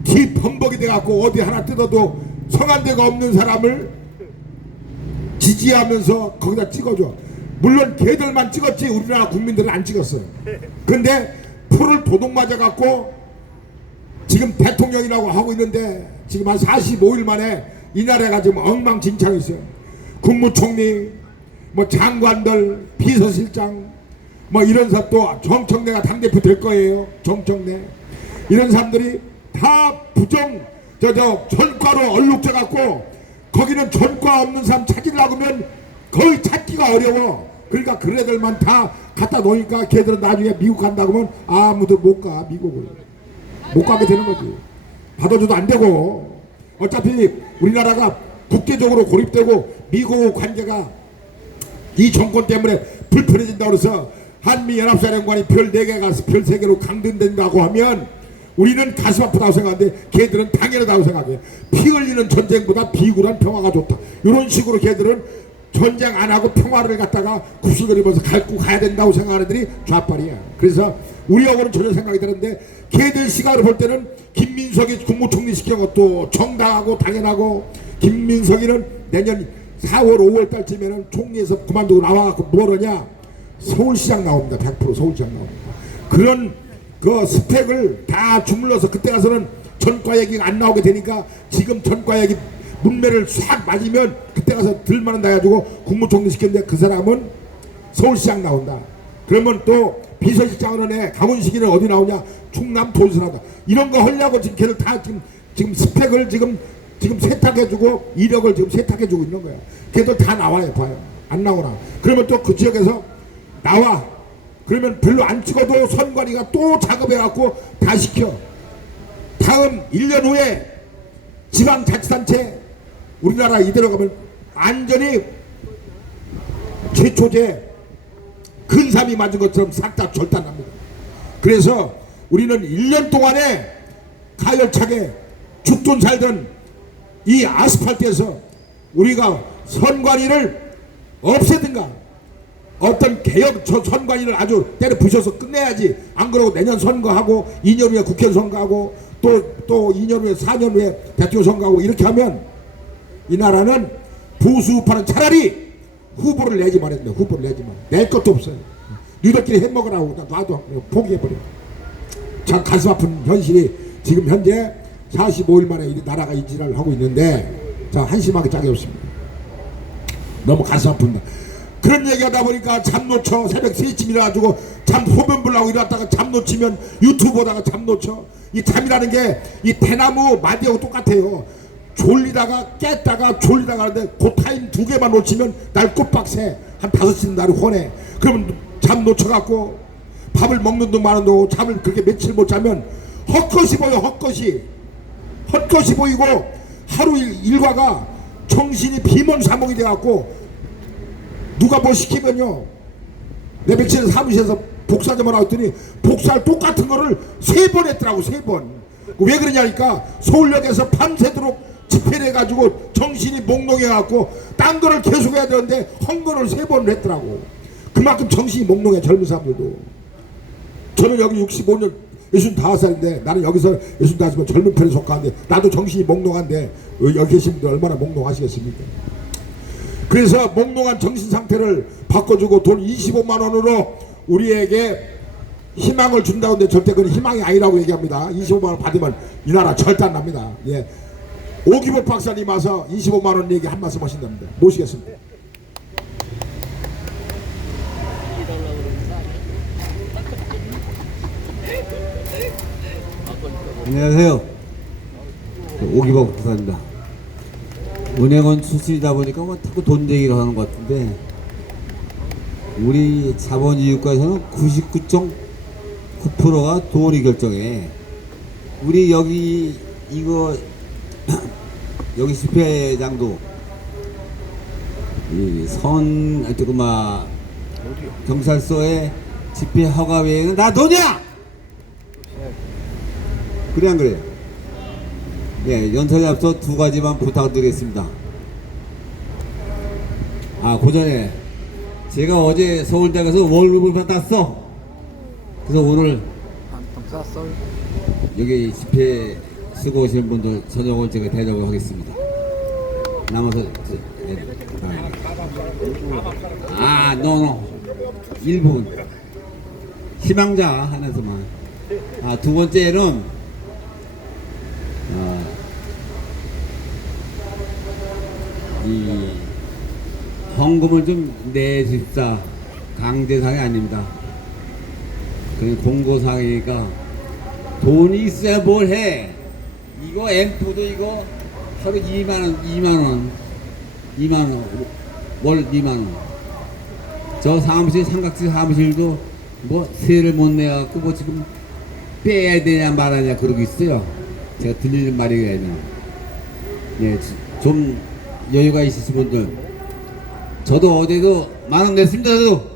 뒤범벅이 돼갖고 어디 하나 뜯어도 성한 데가 없는 사람을 지지하면서 거기다 찍어줘. 물론 걔들만 찍었지 우리나라 국민들은 안 찍었어요. 근데 풀을 도둑 맞아갖고 지금 대통령이라고 하고 있는데 지금 한 45일 만에 이 나라가 지금 엉망진창이 있어요. 국무총리, 뭐 장관들, 비서실장, 뭐 이런 사람 또 정청래가 당대표 될 거예요. 정청래. 이런 사람들이 다 전과로 얼룩져 갖고 거기는 전과 없는 사람 찾으려고 하면 거의 찾기가 어려워. 그러니까 그런 애들만 다 갖다 놓으니까 걔들은 나중에 미국 간다고 하면 아무도 못 가. 미국을 못 가게 되는 거지. 받아줘도 안 되고. 어차피 우리나라가 국제적으로 고립되고 미국 관계가 이 정권 때문에 불편해진다고 해서 한미연합사령관이 별 4개 가서 별 3개로 강등된다고 하면 우리는 가슴 아프다고 생각하는데 걔들은 당연하다고 생각해. 피 흘리는 전쟁보다 비굴한 평화가 좋다. 이런 식으로 걔들은 전쟁 안 하고 평화를 갖다가 굽슬거리면서 갈고 가야 된다고 생각하는 애들이 좌빨이야. 그래서 우리하고는 전혀 생각이 다른데 걔들 시각으로 볼 때는 김민석이 국무총리 시킨 것도 정당하고 당연하고, 김민석이는 내년 4월 5월 달쯤에는 총리에서 그만두고 나와갖고 뭐하냐, 서울시장 나옵니다. 100% 서울시장 나옵니다. 그런 그 스펙을 다 주물러서 그때 가서는 전과 얘기가 안 나오게 되니까 지금 전과 얘기 문매를 싹 맞으면 그때 가서 들만은 나가지고 국무총리 시켰는데 그 사람은 서울시장 나온다. 그러면 또 비서실장은 해. 강훈식이는 어디 나오냐? 충남 도지사다. 이런 거 하려고 지금 걔를 다 지금 스펙을 지금 세탁해주고 이력을 지금 세탁해주고 있는 거야. 걔들 다 나와요. 봐요. 안 나오나. 그러면 또 그 지역에서 나와. 그러면 별로 안 찍어도 선관위가 또 작업해갖고 다 시켜. 다음 1년 후에 지방자치단체 우리나라 이대로 가면 완전히 최초제 근삼이 맞은 것처럼 싹 다 절단납니다. 그래서 우리는 1년 동안에 가열차게 죽든 살든 이 아스팔트에서 우리가 선관위를 없애든가 어떤 개혁 선관위를 아주 때려 부셔서 끝내야지. 안 그러고 내년 선거하고 2년 후에 국회 선거하고 또 2년 후에 4년 후에 대통령 선거하고 이렇게 하면 이 나라는 보수우파는 차라리 후보를 내지 말아야 돼. 후보를 내지 마. 낼 것도 없어요. 너희들끼리 해먹으라고 놔도 포기해버려. 참 가슴 아픈 현실이 지금 현재 45일 만에 이 나라가 인지를 하고 있는데 자 한심하게 짝이 없습니다. 너무 가슴 아픕니다. 그런 얘기하다 보니까 잠 놓쳐. 새벽 3시쯤 일어나가지고 잠 호변불나고 일어났다가 잠 놓치면 유튜브 보다가 잠 놓쳐. 이 잠이라는 게 이 대나무 마디하고 똑같아요. 졸리다가 깼다가 졸리다가 하는데 그 타임 2개만 놓치면 날 꼬박새 한 5시는 나를 혼내. 그러면 잠 놓쳐갖고 밥을 먹는 둥 마는 둥 잠을 그렇게 며칠 못 자면 헛것이 보여. 헛것이 보이고 하루 일과가 정신이 비몽사몽이 돼갖고 누가 뭐 시키면요. 내 며칠 사무실에서 복사 좀 하라 했더니 복사를 똑같은 거를 3번 했더라고. 3번. 왜 그러냐니까 서울역에서 밤새도록 집회를 해가지고 정신이 몽롱해갖고 딴 거를 계속 해야 되는데 헛거를 3번을 했더라고. 그만큼 정신이 몽롱해. 젊은 사람들도. 저는 여기 65년 65살인데 나는 여기서 65살이면 젊은 편에 속하는데 나도 정신이 몽롱한데 여기 계신 분들 얼마나 몽롱하시겠습니까? 그래서 몽롱한 정신 상태를 바꿔주고 돈 25만 원으로 우리에게 희망을 준다고 하는데 절대 그건 희망이 아니라고 얘기합니다. 25만 원 받으면 이 나라 절대 안 납니다. 예. 오기복 박사님 와서 25만 원 얘기 한 말씀 하신답니다. 모시겠습니다. 안녕하세요. 오기복 박사입니다. 은행원 출신이다 보니까 뭐 자꾸 돈 얘기를 하는 것 같은데 우리 자본주의국가에서는 99.9%가 돈이 결정해. 우리 여기 이거 여기 집회장도 경찰서에 집회 허가 외에는 다 돈이야. 그래 안 그래요? 예, 연설에 앞서 2가지만 부탁드리겠습니다. 그 전에 제가 어제 서울대학에서 월급을 받았어. 그래서 오늘 여기 집회 쓰고 오시는 분들 저녁을 제가 대접을 하겠습니다. 남아서 일부분 희망자 하나서만. 두 번째는 이 헌금을 좀 내줍사. 강제상이 아닙니다. 그냥 공고사항이니까 돈이 있어야 뭘 해. 이거 앰프도 이거 하루 2만원 월 2만원. 저 사무실 삼각지 사무실도 뭐 세를 못 내갖고 뭐 지금 빼야 되냐 말하냐 그러고 있어요. 제가 들리는 말이 아니라. 네, 좀 여유가 있으신 분들, 저도 어제도 10,000원 냈습니다. 저도.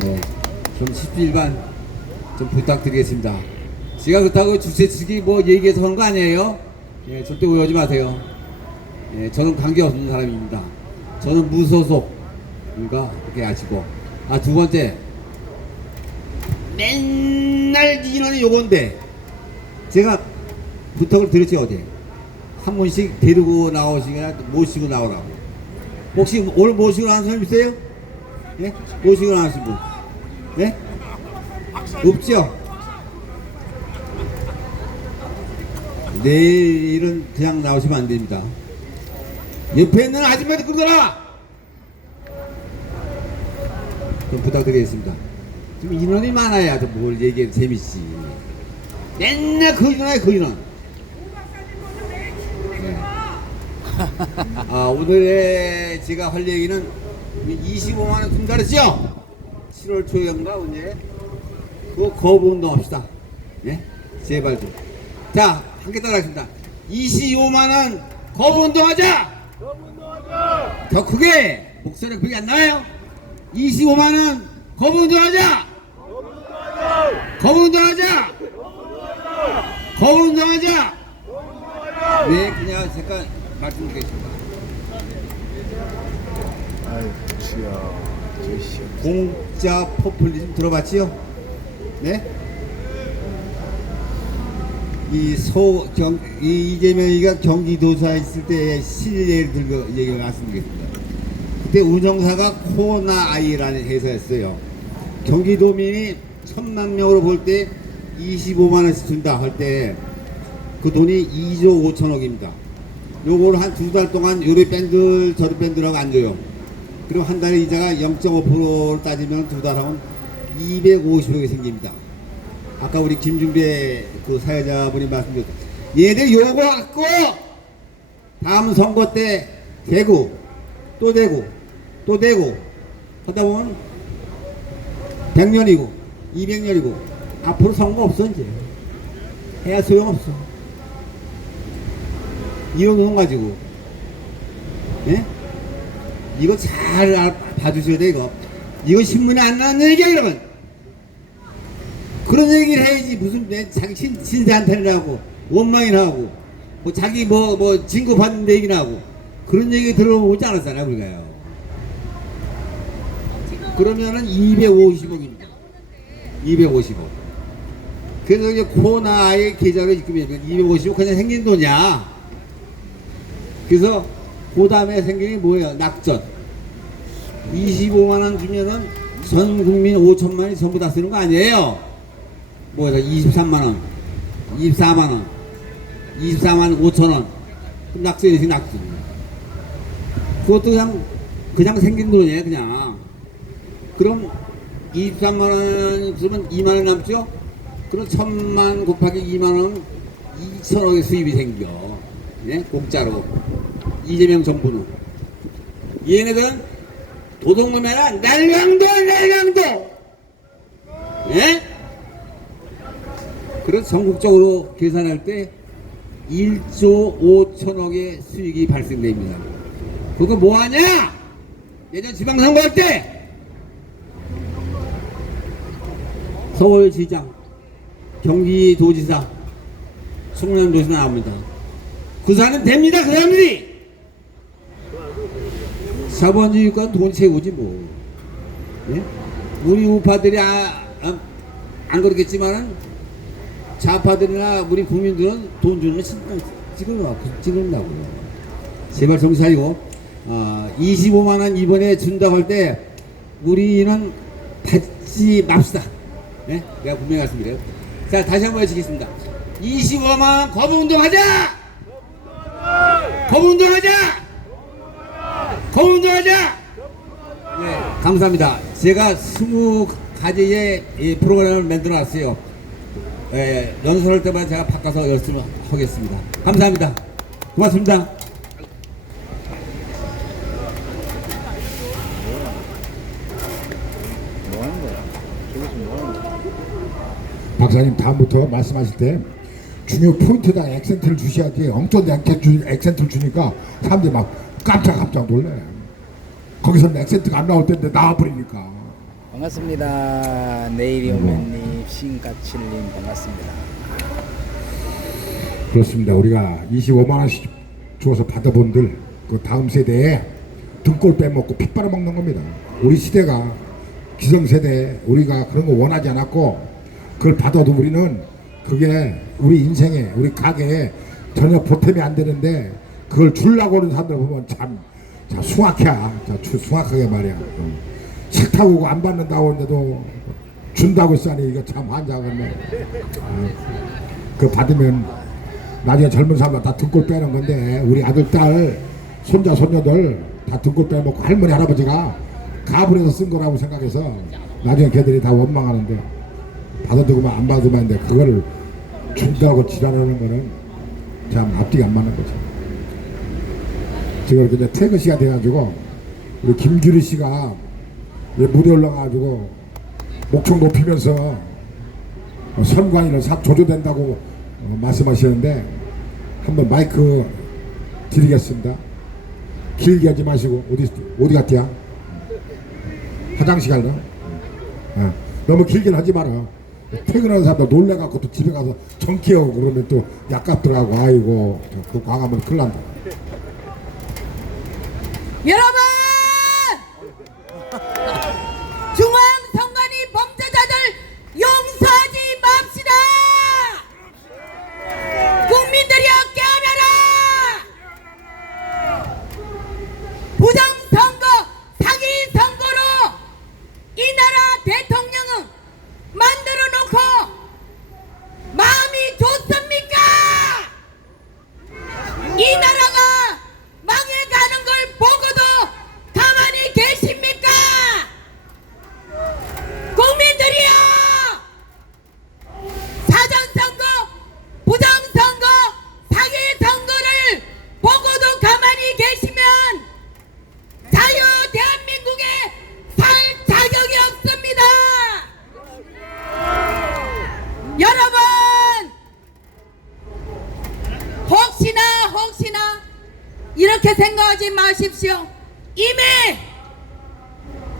네, 좀 10일반 좀 부탁드리겠습니다. 제가 그렇다고 주최측이 뭐 얘기해서 하는 거 아니에요. 예, 절대 오해하지 마세요. 예, 저는 관계없는 사람입니다. 저는 무소속. 그러니까 그렇게 아시고. 두 번째, 맨날 인원이 요건데 제가 부탁을 드렸지. 어제 한 분씩 데리고 나오시거나 모시고 나오라고. 혹시 오늘 모시고 나온 사람 있어요? 예? 모시고 나오신 분? 예? 없죠? 내일은 그냥 나오시면 안 됩니다. 옆에 있는 아줌마들 끌거라! 좀 부탁드리겠습니다. 좀 인원이 많아야 좀 뭘 얘기해도 재밌지. 맨날 그 인원이야, 그 인원. 네. 오늘의 제가 할 얘기는 25만원 준다 그랬죠? 7월 초인가 언제? 그거 거부운동 합시다. 예? 제발 좀. 자, 함께 따라하겠습니다. 25만원 거부운동하자. 더 크게 목소리가 그게 안 나와요? 25만 원 거부운동하자. 거부운동하자. 거부운동하자. 네, 그냥 잠깐 말씀드리겠습니다. 공짜 포퓰리즘 들어봤지요? 네? 이재명이가 경기도사에 있을 때 실례를 들고 얘기를 말씀드리겠습니다. 그때 운영사가 코나아이라는 회사였어요. 경기도민이 1000만 명으로 볼 때 25만 원씩 준다 할 때 그 돈이 2조 5천억입니다. 요걸 한 2달 동안 요리 밴드 저리 밴드라고 안 줘요. 그리고 한 달에 이자가 0.5%로 따지면 2달 하면 250억이 생깁니다. 아까 우리 김준배 그 사회자분이 말씀드렸죠. 얘들 요거 갖고 다음 선거 때 대고 또 대고 또 대고 하다 보면 100년이고 200년이고 앞으로 선거 없어 이제. 해야 소용없어. 이런 돈 가지고 예? 이거 잘 봐주셔야 돼 이거. 이거 신문에 안 나왔는 얘기야 이러면. 그런 얘기를 해야지. 무슨 내 자기 신세한테는 하고 원망이나 하고 뭐 자기 뭐 진급 받는 얘기나 하고 그런 얘기 들어보지 않았잖아요 우리가요. 그러면은 250억입니다. 250억. 그래서 이제 코나의 계좌를 입금해 250억 그냥 생긴 돈이야. 그래서 그 다음에 생긴 게 뭐예요? 낙전. 25만 원 주면은 전 국민 5천만 원이 전부 다 쓰는 거 아니에요? 뭐야, 23만 원, 24만 원, 24만 5천 원. 낙전이지, 낙전. 그것도 그냥 생긴 돈이에요, 그냥. 그럼 23만 원 쓰면 2만 원 남죠? 그럼 1000만 곱하기 2만 원, 2천억의 수입이 생겨. 예? 공짜로. 이재명 정부는. 얘네들은 도둑놈이 아니라 날강도! 예? 그래서 전국적으로 계산할 때 1조 5천억의 수익이 발생됩니다. 그거 뭐하냐? 예전 지방선거 할 때 서울시장, 경기도지사, 충남도지사 나옵니다. 그 사람은 됩니다. 그 사람들이 자본주의권 돈 채우지 뭐. 예? 우리 우파들이 안 그렇겠지만은 좌파들이나 우리 국민들은 돈 주는 거 찍으려고. 제발 정신 차리고 25만 원 이번에 준다고 할 때 우리는 받지 맙시다. 네? 내가 분명히 말씀드려요. 자, 다시 한번 외치겠습니다. 25만 원 거부운동하자! 거부운동하자! 거부운동하자! 네, 감사합니다. 제가 20가지의 프로그램을 만들어 놨어요. 연설할 때마다 제가 바꿔서 열심히 하겠습니다. 감사합니다. 고맙습니다. 박사님 다음부터 말씀하실 때 중요 포인트다 액센트를 주셔야지. 엉뚱한 액센트를 주니까 사람들이 막 깜짝 놀래. 거기서는 액센트가 안 나올 텐데 나와버리니까. 반갑습니다. 내일이 오면님, 신가칠님 반갑습니다. 그렇습니다. 우리가 25만 원씩 주어서 받아본들 그 다음 세대에 등골 빼먹고 피 빨아먹는 겁니다. 우리 시대가 기성세대, 우리가 그런 거 원하지 않았고 그걸 받아도 우리는 그게 우리 인생에, 우리 가게에 전혀 보탬이 안 되는데 그걸 주려고 하는 사람들 보면 참 숭악하게 말이야. 싫다고 안 받는다고 하는데도 준다고 했으니 이거 참 환장하네. 그거 받으면 나중에 젊은 사람들 다 등골 빼는 건데 우리 아들, 딸, 손자, 손녀들 다 등골 빼먹고 할머니, 할아버지가 가불해서 쓴 거라고 생각해서 나중에 걔들이 다 원망하는데 받아두고만 안 받으면 안 돼. 그거를 준다고 지랄하는 거는 참 앞뒤가 안 맞는 거죠. 지금 이렇게 퇴근 시간 돼가지고 우리 김규리 씨가 무대 올라가가지고 목청 높이면서 선관위를 싹 조조된다고 말씀하시는데 한번 마이크 드리겠습니다. 길게 하지 마시고 어디 갔디야? 화장실 갈라? 너무 길게는 하지 마라. 퇴근하는 사람들 놀래갖고 또 집에 가서 정키하고 그러면 또 약값 들어가고 아이고 그 광화문 큰일 난다. 여러분! 중앙선관위 범죄자들 용서하지 맙시다! 국민들이여 깨어나라! 부정선거, 사기선거로 이 나라 대통령은 만들어 놓고 마음이 좋습니까? 이 나라가 망해가는 걸 보고도 가만히 계십니까? 국민들이여! 사전선거, 부정선거, 사기선거를 보고도 가만히 계시면 자유 대한민국에 살 자격이 없습니다. 여러분, 혹시나 이렇게 생각하지 마십시오. 이미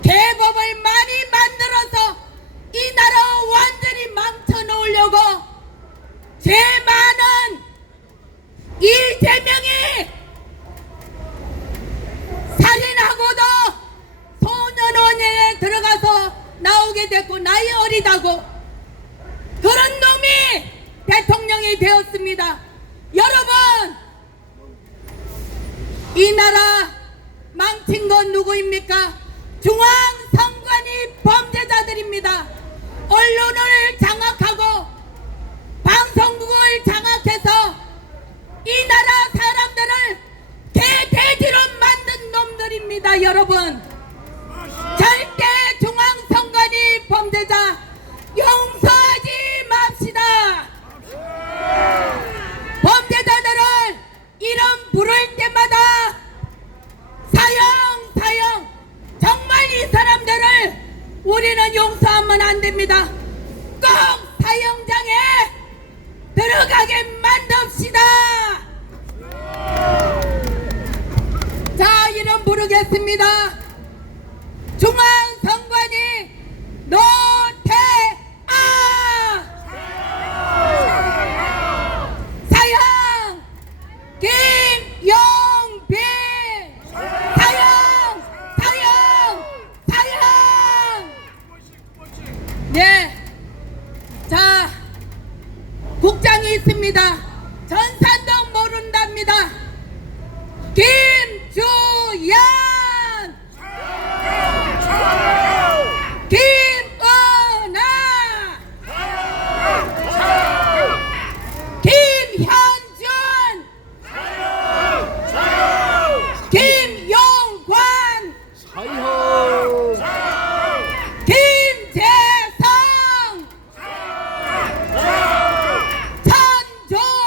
개법을 많이 만들어서 이 나라 완전히 망쳐놓으려고 죄 많은 이재명이 살인하고도 소년원에 들어가서 나오게 됐고 나이 어리다고 그런 놈이 대통령이 되었습니다. 여러분, 이 나라 망친 건 누구입니까? 중앙선관위 범죄자들입니다. 언론을 장악하고 방송국을 장악해서 이 나라 사람들을 개돼지로 만든 놈들입니다. 여러분, 절대 중앙선관위 범죄자 용서하지 맙시다. 범죄자들을 이름 부를 때마다 사형 정말 이 사람들을 우리는 용서하면 안 됩니다. 꼭 사형장에 들어가게 만듭시다. 자, 이름 부르겠습니다. 중앙선관위 노태아 사형 김용빈 사형 네. 자, 국장이 있습니다. 전산도 모른답니다. 김주연 김은아 김현준 김용관 김재성 천종일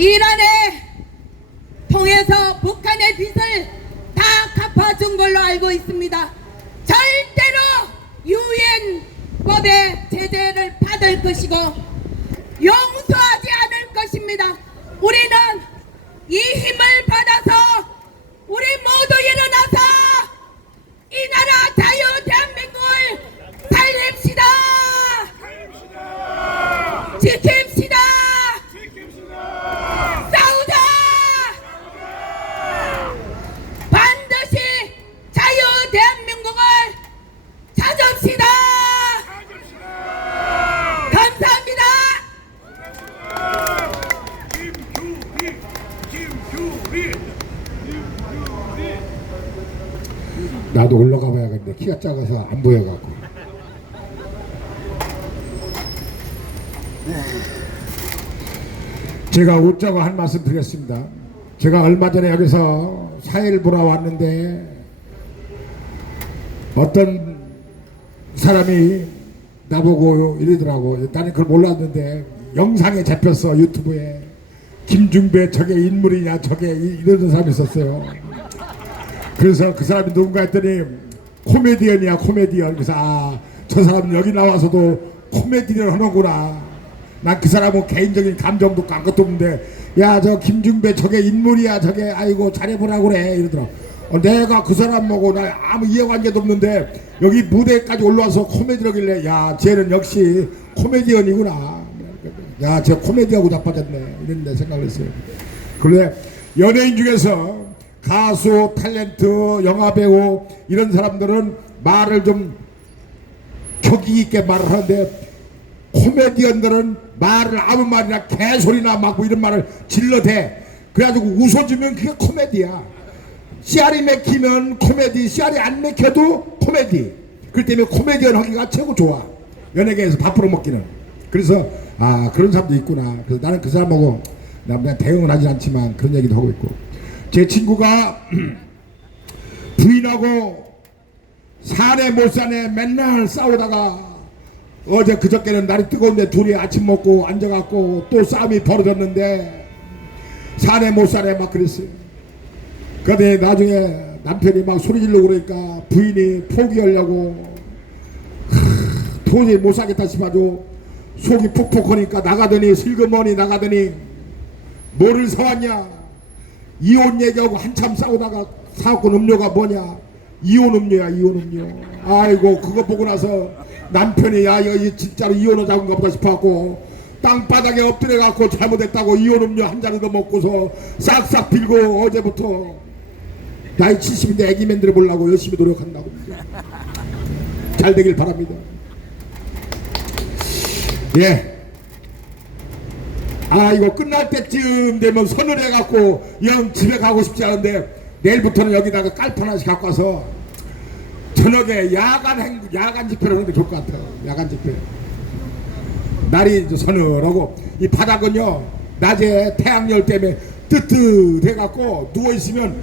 이란에 통해서 북한의 빚을 다 갚아준 걸로 알고 있습니다. 절대로 유엔법의 제재를 받을 것이고 용서하지 않을 것입니다. 우리는 이 힘을 받아서 우리 모두 일어나서 이 나라 자유 대한민국을 살립시다. 지킵시다. 싸우자. 반드시 자유 대한민국을 찾읍시다. 감사합니다. 나도 올라가 봐야겠는데 키가 작아서 안 보여갖고. 제가 웃자고 한 말씀 드렸습니다. 제가 얼마 전에 여기서 사회를 보러 왔는데 어떤 사람이 나보고 이러더라고. 나는 그걸 몰랐는데 영상에 잡혔어. 유튜브에. 김중배 저게 인물이냐 저게 이러는 사람이 있었어요. 그래서 그 사람이 누군가 했더니 코미디언이야 코미디언. 그래서 아, 저 사람은 여기 나와서도 코미디를 하는구나. 난 그 사람은 개인적인 감정도 없고 아무것도 없는데 야 저 김중배 저게 인물이야 저게 아이고 잘해보라고 그래 이러더라. 내가 그 사람 보고 나 아무 이해관계도 없는데 여기 무대까지 올라와서 코미디라길래 야 쟤는 역시 코미디언이구나. 야 쟤 코미디하고 자빠졌네 이런 데 생각을 했어요. 그런데 연예인 중에서 가수, 탤런트, 영화배우 이런 사람들은 말을 좀 격이 있게 말을 하는데 코미디언들은 말을 아무 말이나 개소리나 막 뭐 이런 말을 질러대. 그래가지고 웃어주면 그게 코미디야. 씨알이 맥히면 코미디, 씨알이 안 맥혀도 코미디. 그렇기 때문에 코미디언 하기가 최고 좋아. 연예계에서 밥 풀어먹기는. 그래서 아 그런 사람도 있구나. 그래서 나는 그 사람하고 그냥 대응은 하지 않지만 그런 얘기도 하고 있고. 제 친구가 부인하고 사내 못 사내 맨날 싸우다가 어제 그저께는 날이 뜨거운데 둘이 아침 먹고 앉아갖고 또 싸움이 벌어졌는데 사내 못 사내 막 그랬어요. 그런데 나중에 남편이 막 소리 지르고 그러니까 부인이 포기하려고 도저히 못 사겠다 싶어가지고 속이 푹푹하니까 나가더니 슬그머니 나가더니 뭐를 사왔냐. 이혼 얘기하고 한참 싸우다가 사갖고 음료가 뭐냐. 이혼 음료야 이혼 음료. 아이고 그거 보고 나서 남편이 야 이거 진짜로 이혼하자고 가 보다 싶어갖고 땅바닥에 엎드려갖고 잘못했다고 이혼 음료 한 잔을 더 먹고서 싹싹 빌고 어제부터 나이 70인데 애기 만들어 보려고 열심히 노력한다고. 잘 되길 바랍니다. 예. 아 이거 끝날 때쯤 되면 선을 해갖고 영 집에 가고 싶지 않은데 내일부터는 여기다가 깔판 하나씩 갖고 와서 저녁에 야간 집회를 하는 게 좋을 것 같아요. 야간 집회. 날이 서늘하고 이 바닥은요 낮에 태양열 때문에 뜨뜻해갖고 누워있으면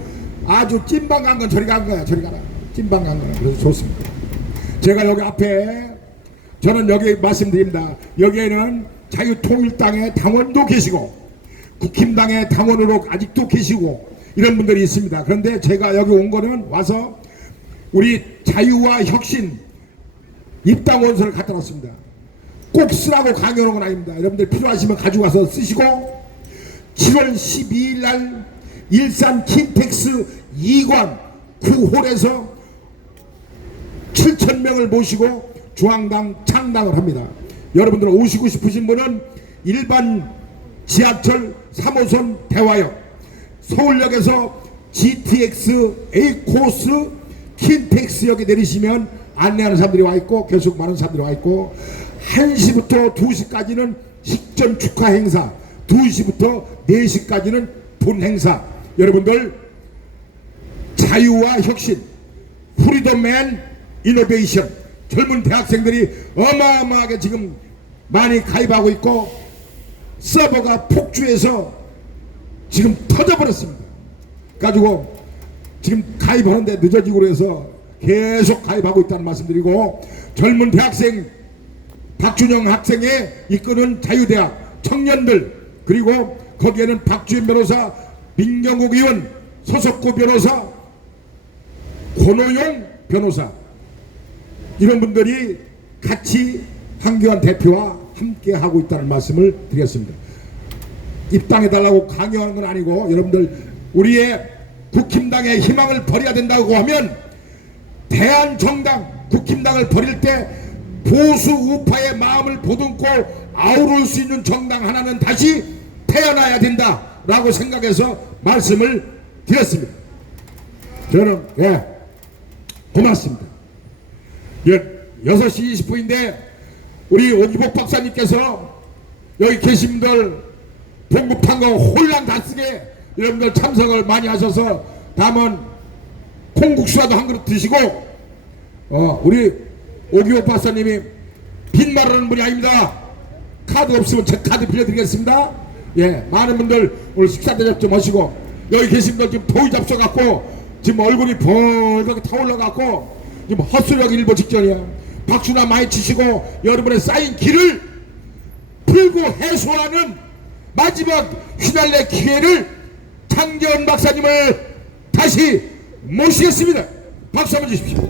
아주 찐방 간 건 저리 간 거야. 저리 가라. 찐방 간 거야. 그래서 좋습니다. 제가 여기 앞에 저는 여기 말씀드립니다. 여기에는 자유통일당의 당원도 계시고 국힘당의 당원으로 아직도 계시고 이런 분들이 있습니다. 그런데 제가 여기 온 거는 와서 우리 자유와 혁신 입당 원서를 갖다 놨습니다. 꼭 쓰라고 강요하는 건 아닙니다. 여러분들 필요하시면 가지고 와서 쓰시고 7월 12일 날 일산 킨텍스 2관 9홀에서 7,000명을 모시고 중앙당 창당을 합니다. 여러분들 오시고 싶으신 분은 일반 지하철 3호선 대화역 서울역에서 GTX A코스 킨텍스역에 내리시면 안내하는 사람들이 와 있고 계속 많은 사람들이 와 있고 1시부터 2시까지는 식전 축하 행사 2시부터 4시까지는 본 행사. 여러분들 자유와 혁신 프리덤&, 이노베이션 젊은 대학생들이 어마어마하게 지금 많이 가입하고 있고 서버가 폭주해서 지금 터져버렸습니다. 가지고 지금 가입하는데 늦어지고 그래서 계속 가입하고 있다는 말씀드리고 젊은 대학생 박준영 학생의 이끄는 자유대학 청년들 그리고 거기에는 박주인 변호사, 민경욱 의원, 서석구 변호사, 권호용 변호사 이런 분들이 같이 황교안 대표와 함께 하고 있다는 말씀을 드렸습니다. 입당해달라고 강요하는 건 아니고 여러분들 우리의 국힘당의 희망을 버려야 된다고 하면 대한정당 국힘당을 버릴 때 보수 우파의 마음을 보듬고 아우를 수 있는 정당 하나는 다시 태어나야 된다라고 생각해서 말씀을 드렸습니다. 저는 고맙습니다. 6시 20분인데 우리 오기복 박사님께서 여기 계신 분들 봉급한 거 홀랑 다 쓰게 여러분들 참석을 많이 하셔서 다음은 콩국수라도 한 그릇 드시고 우리 오기복 박사님이 빈말하는 분이 아닙니다. 카드 없으면 제 카드 빌려드리겠습니다. 많은 분들 오늘 식사 대접 좀 하시고 여기 계신 분들 지금 더위 잡숴갖고 지금 얼굴이 벌겋게 타올라갖고 지금 헛소리하기 일보 직전이야. 박수나 많이 치시고 여러분의 쌓인 길을 풀고 해소하는 마지막 휘날레 기회를 장재원 박사님을 다시 모시겠습니다. 박수 한번 주십시오.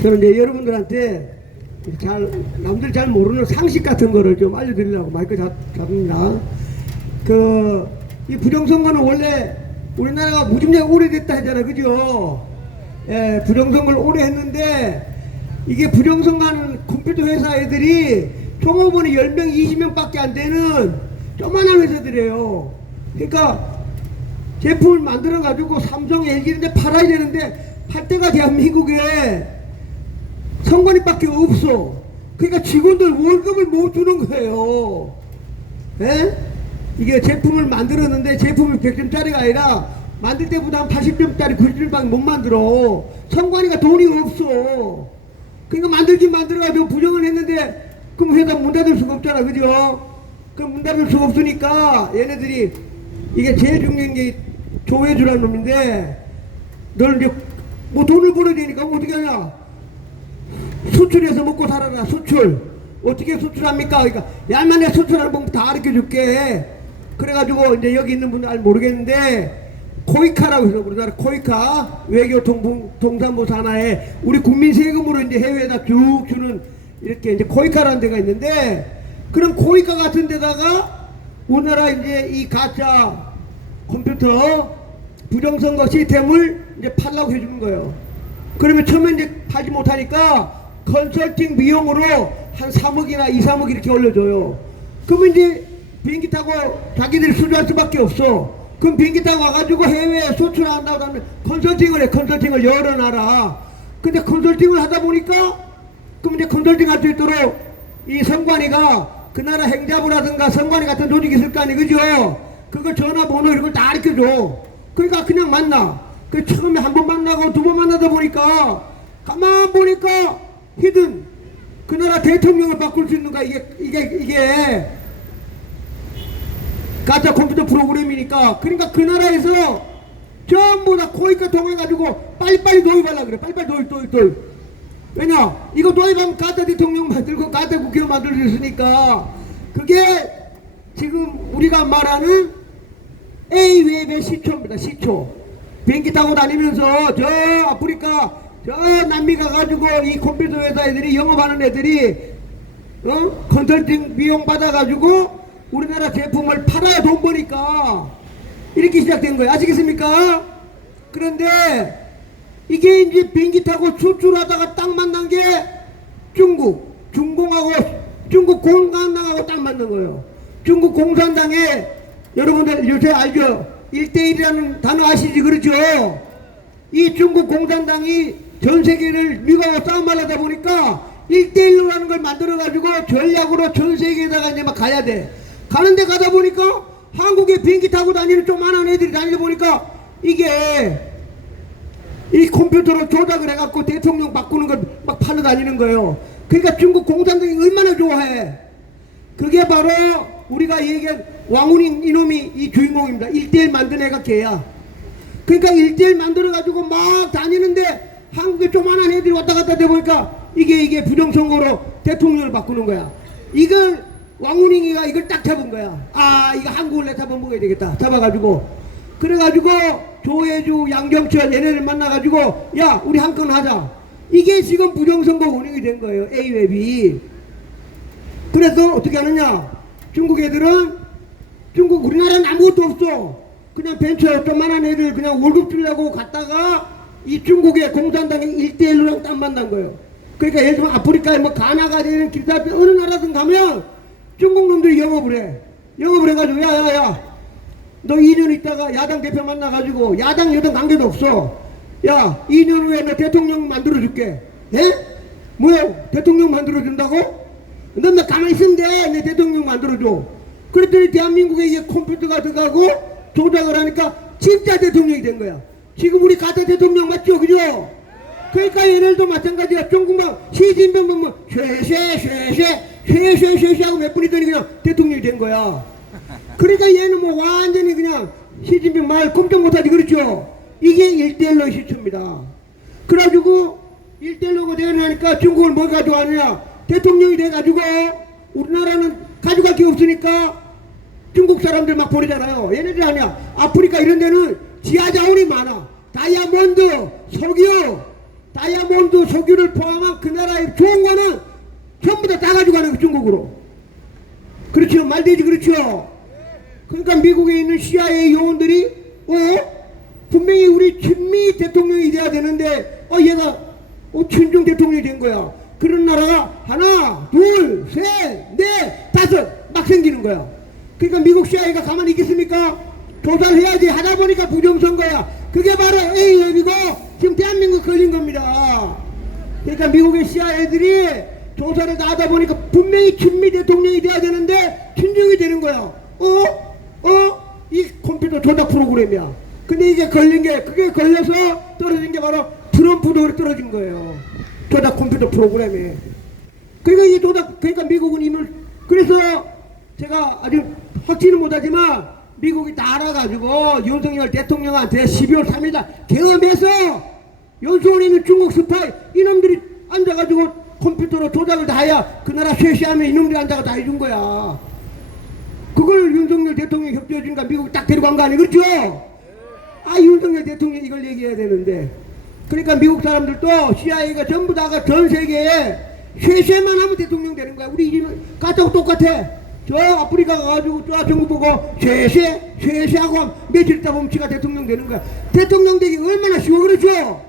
저는 이제 여러분들한테 남들 잘 모르는 상식 같은 거를 좀 알려드리려고 마이크 잡습니다. 이 부정선거는 원래 우리나라가 무지무지하게 오래됐다 하잖아요. 그죠? 부정선거를 오래 했는데 이게 부정선거하는 컴퓨터 회사 애들이 종업원이 10명, 20명 밖에 안 되는 조그만한 회사들이에요. 그러니까 제품을 만들어가지고 삼성, LG 이런 데 팔아야 되는데 팔 때가 대한민국에 선관위밖에 없어. 그러니까 직원들 월급을 못 주는 거예요. 이게 제품을 만들었는데 제품이 100점짜리가 아니라 만들 때보다 한 80점짜리 90점밖에 못 만들어. 선관위가 돈이 없어. 그러니까 만들어가지고 부정을 했는데 그럼 회사 문 닫을 수가 없잖아. 그죠? 그럼 문 닫을 수가 없으니까 얘네들이 이게 제일 중요한 게 조회주라는 놈인데 널 이제 뭐 돈을 벌어야 되니까 어떻게 하냐? 수출해서 먹고 살아라. 수출 어떻게 수출합니까? 그러니까 얄만해 수출하는 방법 다 가르쳐줄게. 그래가지고 이제 여기 있는 분들 잘 모르겠는데 코이카라고 해서 우리나라 코이카 외교통상부 산하에 우리 국민 세금으로 이제 해외에다 쭉 주는 이렇게 이제 코이카라는 데가 있는데 그런 코이카 같은 데다가 우리나라 이제 이 가짜 컴퓨터 부정선거 시스템을 이제 팔라고 해주는 거예요. 그러면 처음에 이제 팔지 못하니까 컨설팅 비용으로 한 3억이나 2, 3억 이렇게 올려줘요. 그러면 이제 비행기 타고 자기들이 수주할 수밖에 없어. 그럼 비행기 타고 와가지고 해외에 수출한다고 하면 컨설팅을 해. 컨설팅을 여러 나라. 근데 컨설팅을 하다 보니까 그럼 이제 컨설팅 할 수 있도록 이 선관위가 그 나라 행자부라든가 선관위 같은 조직이 있을 거 아니에요. 그죠? 그거 전화번호 이런 걸 다 가르쳐줘. 그러니까 그냥 만나. 그 처음에 한 번 만나고 두 번 만나다 보니까 가만 보니까 히든 그 나라 대통령을 바꿀 수 있는 거야. 이게 가짜 컴퓨터 프로그램이니까. 그러니까 그 나라에서 전부 다 코이카 통해가지고 빨리빨리 도입하려고 그래. 빨리빨리 도입. 왜냐? 이거 도입하면 가짜 대통령 만들고 가짜 국회의원 만들 수 있으니까. 그게 지금 우리가 말하는 A웹의 시초입니다. 시초. 비행기 타고 다니면서 저 아프리카 저 남미 가가지고 이 컴퓨터 회사 애들이 영업하는 애들이 컨설팅 비용 받아가지고 우리나라 제품을 팔아야 돈 버니까 이렇게 시작된 거예요. 아시겠습니까? 그런데 이게 이제 비행기 타고 수출하다가 딱 만난 게 중공하고 중국 공산당하고 딱 만난 거예요. 중국 공산당에 여러분들 요새 알죠? 1대1이라는 단어 아시지? 그렇죠? 이 중국 공산당이 전 세계를 미국하고 싸움하려다 보니까 1대1로 하는 걸 만들어가지고 전략으로 전 세계에다가 이제 막 가야 돼. 가는데 가다 보니까 한국에 비행기 타고 다니는 조그만한 애들이 다니다 보니까 이게 이 컴퓨터로 조작을 해갖고 대통령 바꾸는 걸 막 팔러 다니는 거예요. 그러니까 중국 공산당이 얼마나 좋아해. 그게 바로 우리가 얘기한 왕운인 이놈이 이 주인공입니다. 1대1 만든 애가 걔야. 그러니까 1대1 만들어가지고 막 다니는데 한국에 조만한 애들이 왔다 갔다 대보니까 이게 부정선거로 대통령을 바꾸는 거야. 이걸 왕운잉이가 이걸 딱 잡은 거야. 아, 이거 한국을 내 잡아먹어야 되겠다. 잡아가지고 그래가지고 조혜주, 양정철 얘네를 만나가지고 야, 우리 한 건 하자. 이게 지금 부정선거 운영이 된 거예요. A웹이. 그래서 어떻게 하느냐? 중국 애들은 우리나라는 아무것도 없어. 그냥 벤처 조만한 애들 그냥 월급 주려고 갔다가 이 중국의 공산당의 1대1로 딱 만난 거예요. 그러니까 예를 들면 아프리카에 뭐 가나가 되는 길다 어느 나라든 가면 중국 놈들이 영업을 해. 영업을 해가지고 야야야 너 2년 있다가 야당 대표 만나가지고 야당 여당 관계도 없어. 야 2년 후에 너 대통령 만들어줄게. 예? 뭐야 대통령 만들어준다고? 너 가만히 있으면 돼. 내 대통령 만들어줘. 그랬더니 대한민국에 이게 컴퓨터가 들어가고 조작을 하니까 진짜 대통령이 된 거야. 지금 우리 가짜 대통령 맞죠? 그죠? 그러니까 얘네들도 마찬가지야. 중국만 시진핑 보면 쉐쉐 하고 몇 분 있더니 그냥 대통령이 된 거야. 그러니까 얘는 뭐 완전히 그냥 시진핑 말 꼼짝 못하지. 그렇죠? 이게 1대1로 시초입니다. 그래가지고 1대1로가 되어나니까 중국을 뭘 가져가느냐? 대통령이 돼가지고 우리나라는 가져갈 게 없으니까 중국 사람들 막 보내잖아요. 얘네들 아니야. 아프리카 이런 데는 지하자원이 많아. 다이아몬드, 석유를 포함한 그 나라의 좋은 거는 전부 다 가져가는 거 중국으로. 그렇죠? 말되지. 그렇죠? 그러니까 미국에 있는 CIA 요원들이 분명히 우리 친미 대통령이 돼야 되는데 얘가 친중 대통령이 된 거야. 그런 나라가 하나, 둘, 셋, 넷, 다섯 막 생기는 거야. 그러니까 미국 CIA가 가만히 있겠습니까? 조사를 해야지. 하다 보니까 부정선거야. 그게 바로 A협이고 지금 대한민국 걸린 겁니다. 그러니까 미국의 CIA들이 조사를 다 하다 보니까 분명히 친미 대통령이 돼야 되는데 친중이 되는 거야. 이 컴퓨터 조작 프로그램이야. 근데 이게 그게 걸려서 떨어진 게 바로 트럼프도 떨어진 거예요. 조작 컴퓨터 프로그램이. 그러니까 이 조작, 그러니까 미국은 이걸, 그래서 제가 아직 확신은 못하지만 미국이 다 알아가지고 윤석열 대통령한테 12월 3일날 계엄해서 연수원에 있는 중국 스파이 이놈들이 앉아가지고 컴퓨터로 조작을 다 해야 그 나라 쉐시하면 이놈들이 앉아가 다 해준 거야. 그걸 윤석열 대통령이 협조해주니까 미국이 딱 데려간 거 아니에요? 그렇죠? 윤석열 대통령이 이걸 얘기해야 되는데. 그러니까 미국 사람들도 CIA가 전부 다가 전 세계에 쉐쉐만 하면 대통령 되는 거야. 우리 이집은 가짜고 똑같아. 저 아프리카 가가지고 저 정부 보고 쉐쉐하고 며칠 있다 보면 지가 대통령 되는 거야. 대통령 되기 얼마나 쉬워. 그렇죠?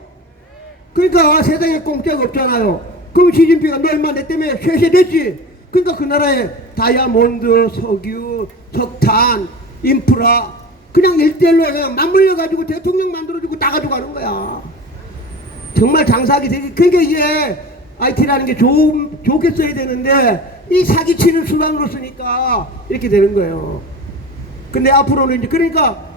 그러니까 세상에 공짜가 없잖아요. 그럼 시진핑가 너 얼마 내 때문에 쉐쉐 됐지. 그러니까 그 나라에 다이아몬드, 석유, 석탄, 인프라 그냥 1대1로 그냥 맞물려가지고 대통령 만들어주고 다 가져가는 거야. 정말 장사하기 되게. 그러니까 이게 IT라는 게 좋게 써야 되는데 이 사기치는 수단으로 쓰니까 이렇게 되는 거예요. 근데 앞으로는 이제 그러니까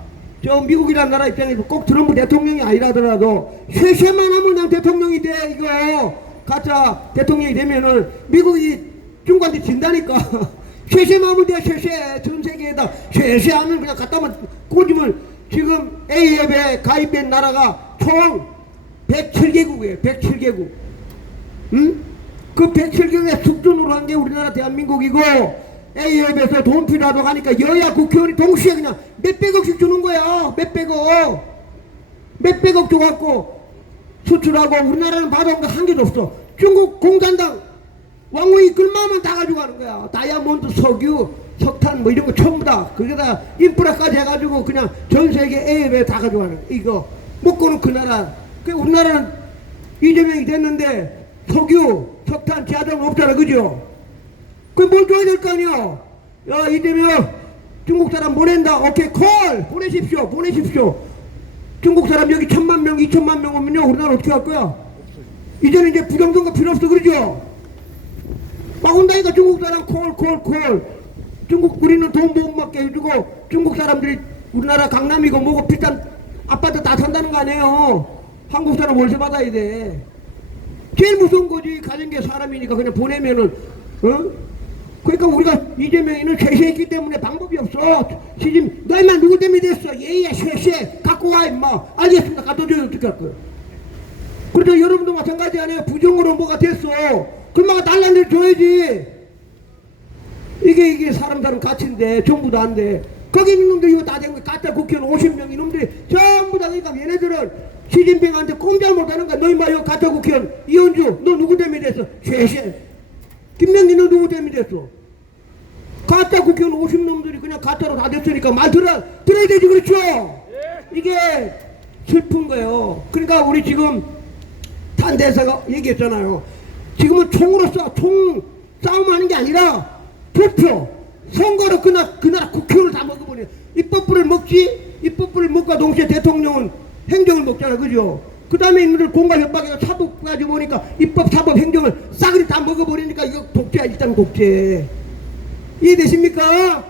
저 미국이라는 나라 입장에서 꼭 트럼프 대통령이 아니라더라도 쉐쉐만 하면 그냥 대통령이 돼. 이거 가짜 대통령이 되면은 미국이 중국한테 진다니까. 쉐쉐만 하면 돼. 쉐쉐 전 세계에다 쉐쉐 하면 그냥 갖다만 꽂으면 지금 A협에 가입된 나라가 총 107개국이에요. 107개국. 응? 그 107개국의 숙전으로 한 게 우리나라 대한민국이고 A협에서 돈 필요하다고 하니까 여야 국회의원이 동시에 그냥 몇백억씩 주는 거야. 몇백억 줘갖고 수출하고 우리나라는 받아온 거 한 개도 없어. 중국 공산당 왕후이 글마만 다 가져가는 거야. 다이아몬드, 석유, 석탄 뭐 이런 거 전부 다. 그게다 인프라까지 해가지고 그냥 전 세계 A협에 다 가져가는 거야. 이거 먹고는 그 나라. 그 우리나라는 이재명이 됐는데 석유, 석탄, 지하자원 없잖아. 그죠? 그럼 뭘 줘야 될 거 아니야. 야, 이재명 중국 사람 보낸다. 오케이, 콜 보내십시오. 중국 사람 여기 1000만 명, 2000만 명 오면요 우리나라 어떻게 할 거야? 이제는 이제 부정선거 필요 없어. 그러죠? 막 온다니까 중국 사람 콜. 중국 우리는 돈 못 받게 해주고 중국 사람들이 우리나라 강남이고 뭐고 비싼 아파트 다 산다는 거 아니에요. 한국 사람 월세 받아야 돼. 제일 무서운 거지. 가진 게 사람이니까 그냥 보내면은 그러니까 우리가 이재명이는 쇠쇠했기 때문에 방법이 없어. 지금 너희만 누구 때문에 됐어? 얘야 쇠쇠 갖고 와 임마. 알겠습니다. 갖다 줘야 어떻게 할 거야? 그래서 여러분도 마찬가지 아니에요. 부정으로 뭐가 됐어. 그러면 달란데 줘야지. 이게 사람 가치인데 전부 다 안 돼. 거기 있는 놈들 이거 다 된 거야. 가짜 국회의원 50명 이놈들이 전부 다. 그러니까 얘네들은 시진핑한테 꼼짝 못하는 거야. 너 임마 이거 가짜 국회의원 이현주 너 누구 때문에 됐어? 쇠쇠. 김명기 너 누구 때문에 됐어? 가짜 국회의원 50놈들이 그냥 가짜로 다 됐으니까 말 들어야 되지. 그렇죠? 이게 슬픈 거예요. 그러니까 우리 지금 탄 대사가 얘기했잖아요. 지금은 총으로 총 싸움하는 게 아니라 투표 선거로 그 나라 국회의원을 다 먹어버려. 입법부를 먹지. 입법부를 먹과 동시에 대통령은 행정을 먹잖아. 그죠? 그 다음에 인들 공과 협박해서 사법까지 보니까 입법 사법 행정을 싸그리 다 먹어버리니까 이거 독재야. 일단 독재. 이해되십니까?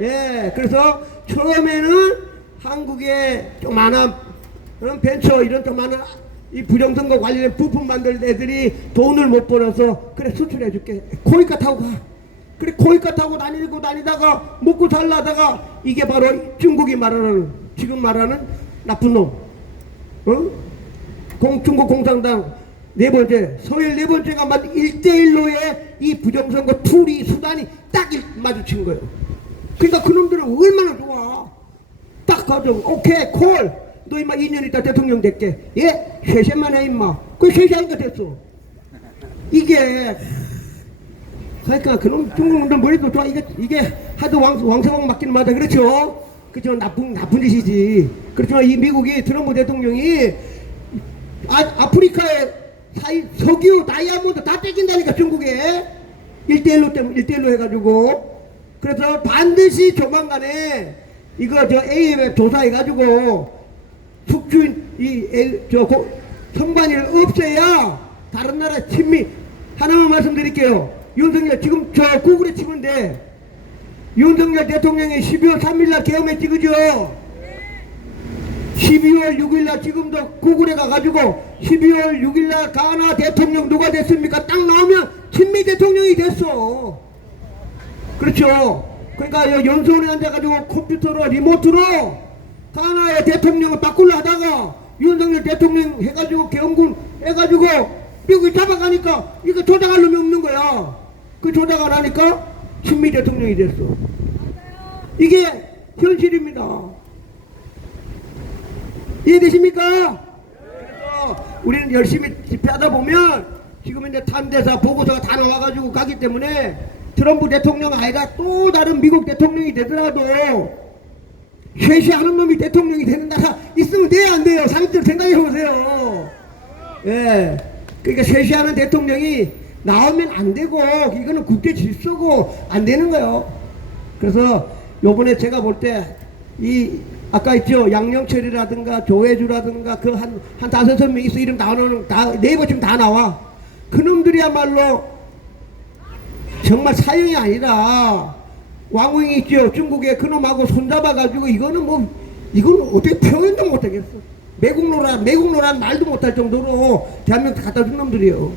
예. 그래서 처음에는 한국에 좀 많아 벤처 이런 좀 많은 이 부정선거 관련된 부품 만들 애들이 돈을 못 벌어서 그래 수출해줄게. 코이카 타고 가. 그래 코이카 타고 다니다가 먹고 살라다가 이게 바로 중국이 말하는 지금 말하는 나쁜 놈. 중국 공산당 네 번째 서열 네 번째가 막 1대1로의 이 부정선거 툴이 수단이 딱 마주친 거예요. 그러니까 그놈들은 얼마나 좋아. 딱 가져. 오케이 콜. 너 임마 2년 있다 대통령 될게. 예? 쇠쇠만 해 임마. 그 쇠쇠하니까 됐어. 이게 그러니까 그놈 중국놈들 머리도 좋아. 이게 하도 왕서방 맞기는 맞아. 그렇죠? 그죠? 나쁜 짓이지. 그렇지만 이 미국이 트럼프 대통령이 아프리카에 석유 다이아몬드 다 뺏긴다니까 중국에 1대1로 해가지고. 그래서 반드시 조만간에 이거 AMF 조사해가지고 숙주인 선관위를 없애야 다른 나라 친미. 하나만 말씀드릴게요. 윤석열 지금 구글에 치면 돼. 윤석열 대통령이 12월 3일날 계엄했지. 그죠? 12월 6일날 지금도 구글에 가가지고 12월 6일날 가나 대통령 누가 됐습니까? 딱 나오면 친미 대통령이 됐어. 그렇죠? 그러니까 연수원에 앉아가지고 컴퓨터로 리모트로 가나의 대통령을 바꾸려 하다가 윤석열 대통령 해가지고 계엄군 해가지고 미국이 잡아가니까 이거 조작할 놈이 없는 거야. 그 조작을 하니까 친미 대통령이 됐어. 이게 현실입니다. 이해되십니까? 그래서 우리는 열심히 집회하다 보면 지금 이제 탄대사 보고서가 다 나와가지고 가기 때문에 트럼프 대통령 아니라 또 다른 미국 대통령이 되더라도 쇠쇠하는 놈이 대통령이 되는 나라 있으면 돼야 안 돼요? 상식적으로 생각해 보세요. 예. 그러니까 쇠쇠하는 대통령이 나오면 안 되고 이거는 국제 질서고 안 되는 거예요. 그래서 요번에 제가 볼 때 아까 있죠 양영철이라든가 조혜주라든가 그 한 5명 있어. 이름 나오는 네이버 지금 다 나와. 그놈들이야말로 정말 사형이 아니라 왕웅이 있죠. 중국에 그놈하고 손잡아가지고 이거는 어떻게 표현도 못하겠어. 매국노란 말도 못할 정도로 대한민국 갖다 준 놈들이요.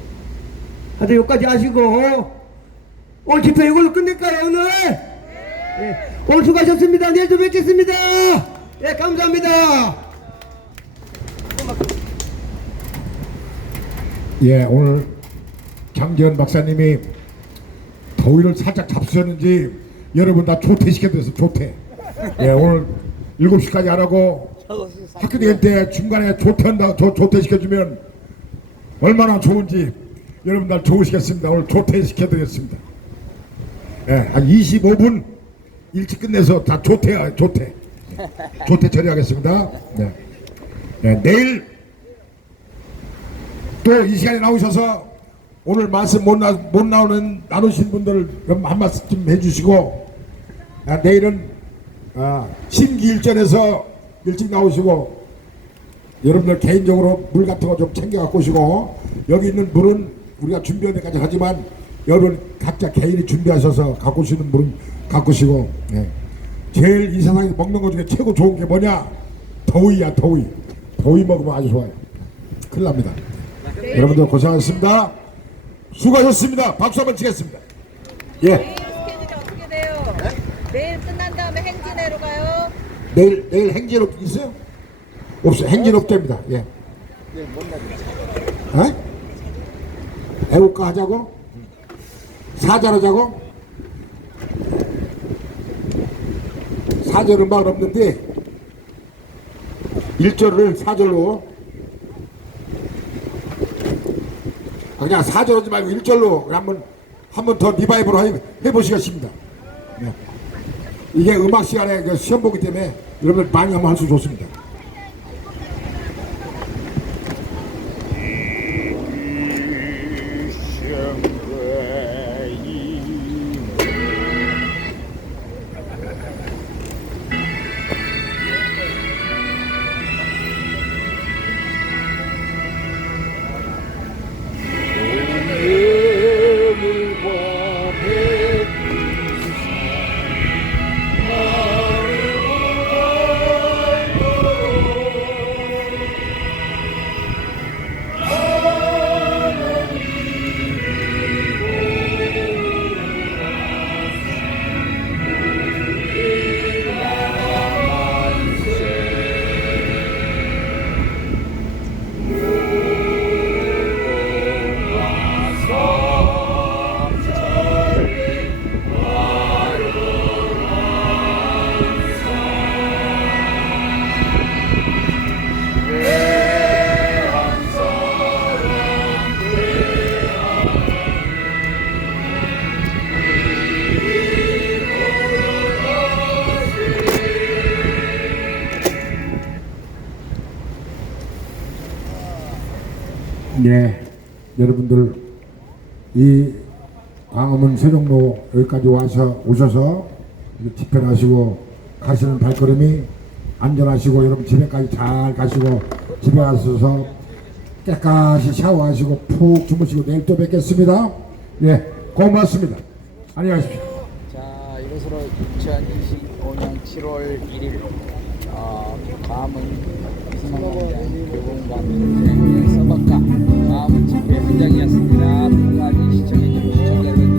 하여튼 여기까지 하시고 오늘 집회 이걸로 끝낼까요 오늘? 예. 오늘 수고하셨습니다. 내일 또 뵙겠습니다. 예, 감사합니다. 예, 오늘 장재현 박사님이 더위를 살짝 잡수셨는지 여러분 다 조퇴시켜드렸어요. 조퇴. 예, 오늘 7시까지 안 하고 학교 다닐 때 중간에 조퇴시켜주면 얼마나 좋은지 여러분 다 좋으시겠습니다. 오늘 조퇴시켜드렸습니다. 예, 한 25분 일찍 끝내서 다 조퇴 처리하겠습니다. 네. 네, 내일 또 이 시간에 나오셔서 오늘 말씀 못 나누신 분들 한 말씀 좀 해주시고, 내일은 심기일전에서 일찍 나오시고 여러분들 개인적으로 물 같은 거 좀 챙겨 갖고 오시고, 여기 있는 물은 우리가 준비할 때까지 하지만 여러분 각자 개인이 준비하셔서 갖고 오시는 물은 갖고 오시고. 네. 제일 이 세상에 먹는 것 중에 최고 좋은 게 뭐냐? 더위야. 더위 먹으면 아주 좋아요. 큰일 납니다. 여러분들 고생하셨습니다. 수고하셨습니다. 박수 한번 치겠습니다. 예. 난 다음에 행진회로 가요. 내일 행진업 있어요? 없어요. 행진업 됩니다. 예. 어? 애국가 하자고? 사절하자고? 사절 음악은 없는데 1절을 4절로 그냥 4절 하지 말고 1절로 한번 더 리바이브로 해보시겠습니다. 네. 이게 음악 시간에 그 시험 보기 때문에 여러분들 많이 한번 할 수 좋습니다. 네, 여러분들 이 광화문 세종로 여기까지 오셔서 집회하시고 가시는 발걸음이 안전하시고 여러분 집에까지 잘 가시고 집에 가셔서 깨끗이 샤워하시고 푹 주무시고 내일 또 뵙겠습니다. 예, 고맙습니다. 안녕히 가십시오. 자, 이것으로 2025년 7월 1일 광화문 희망광장 교본관 서박가 광화문 집회 현장이었습니다. 끝까지 시청해주신 시청자 여러분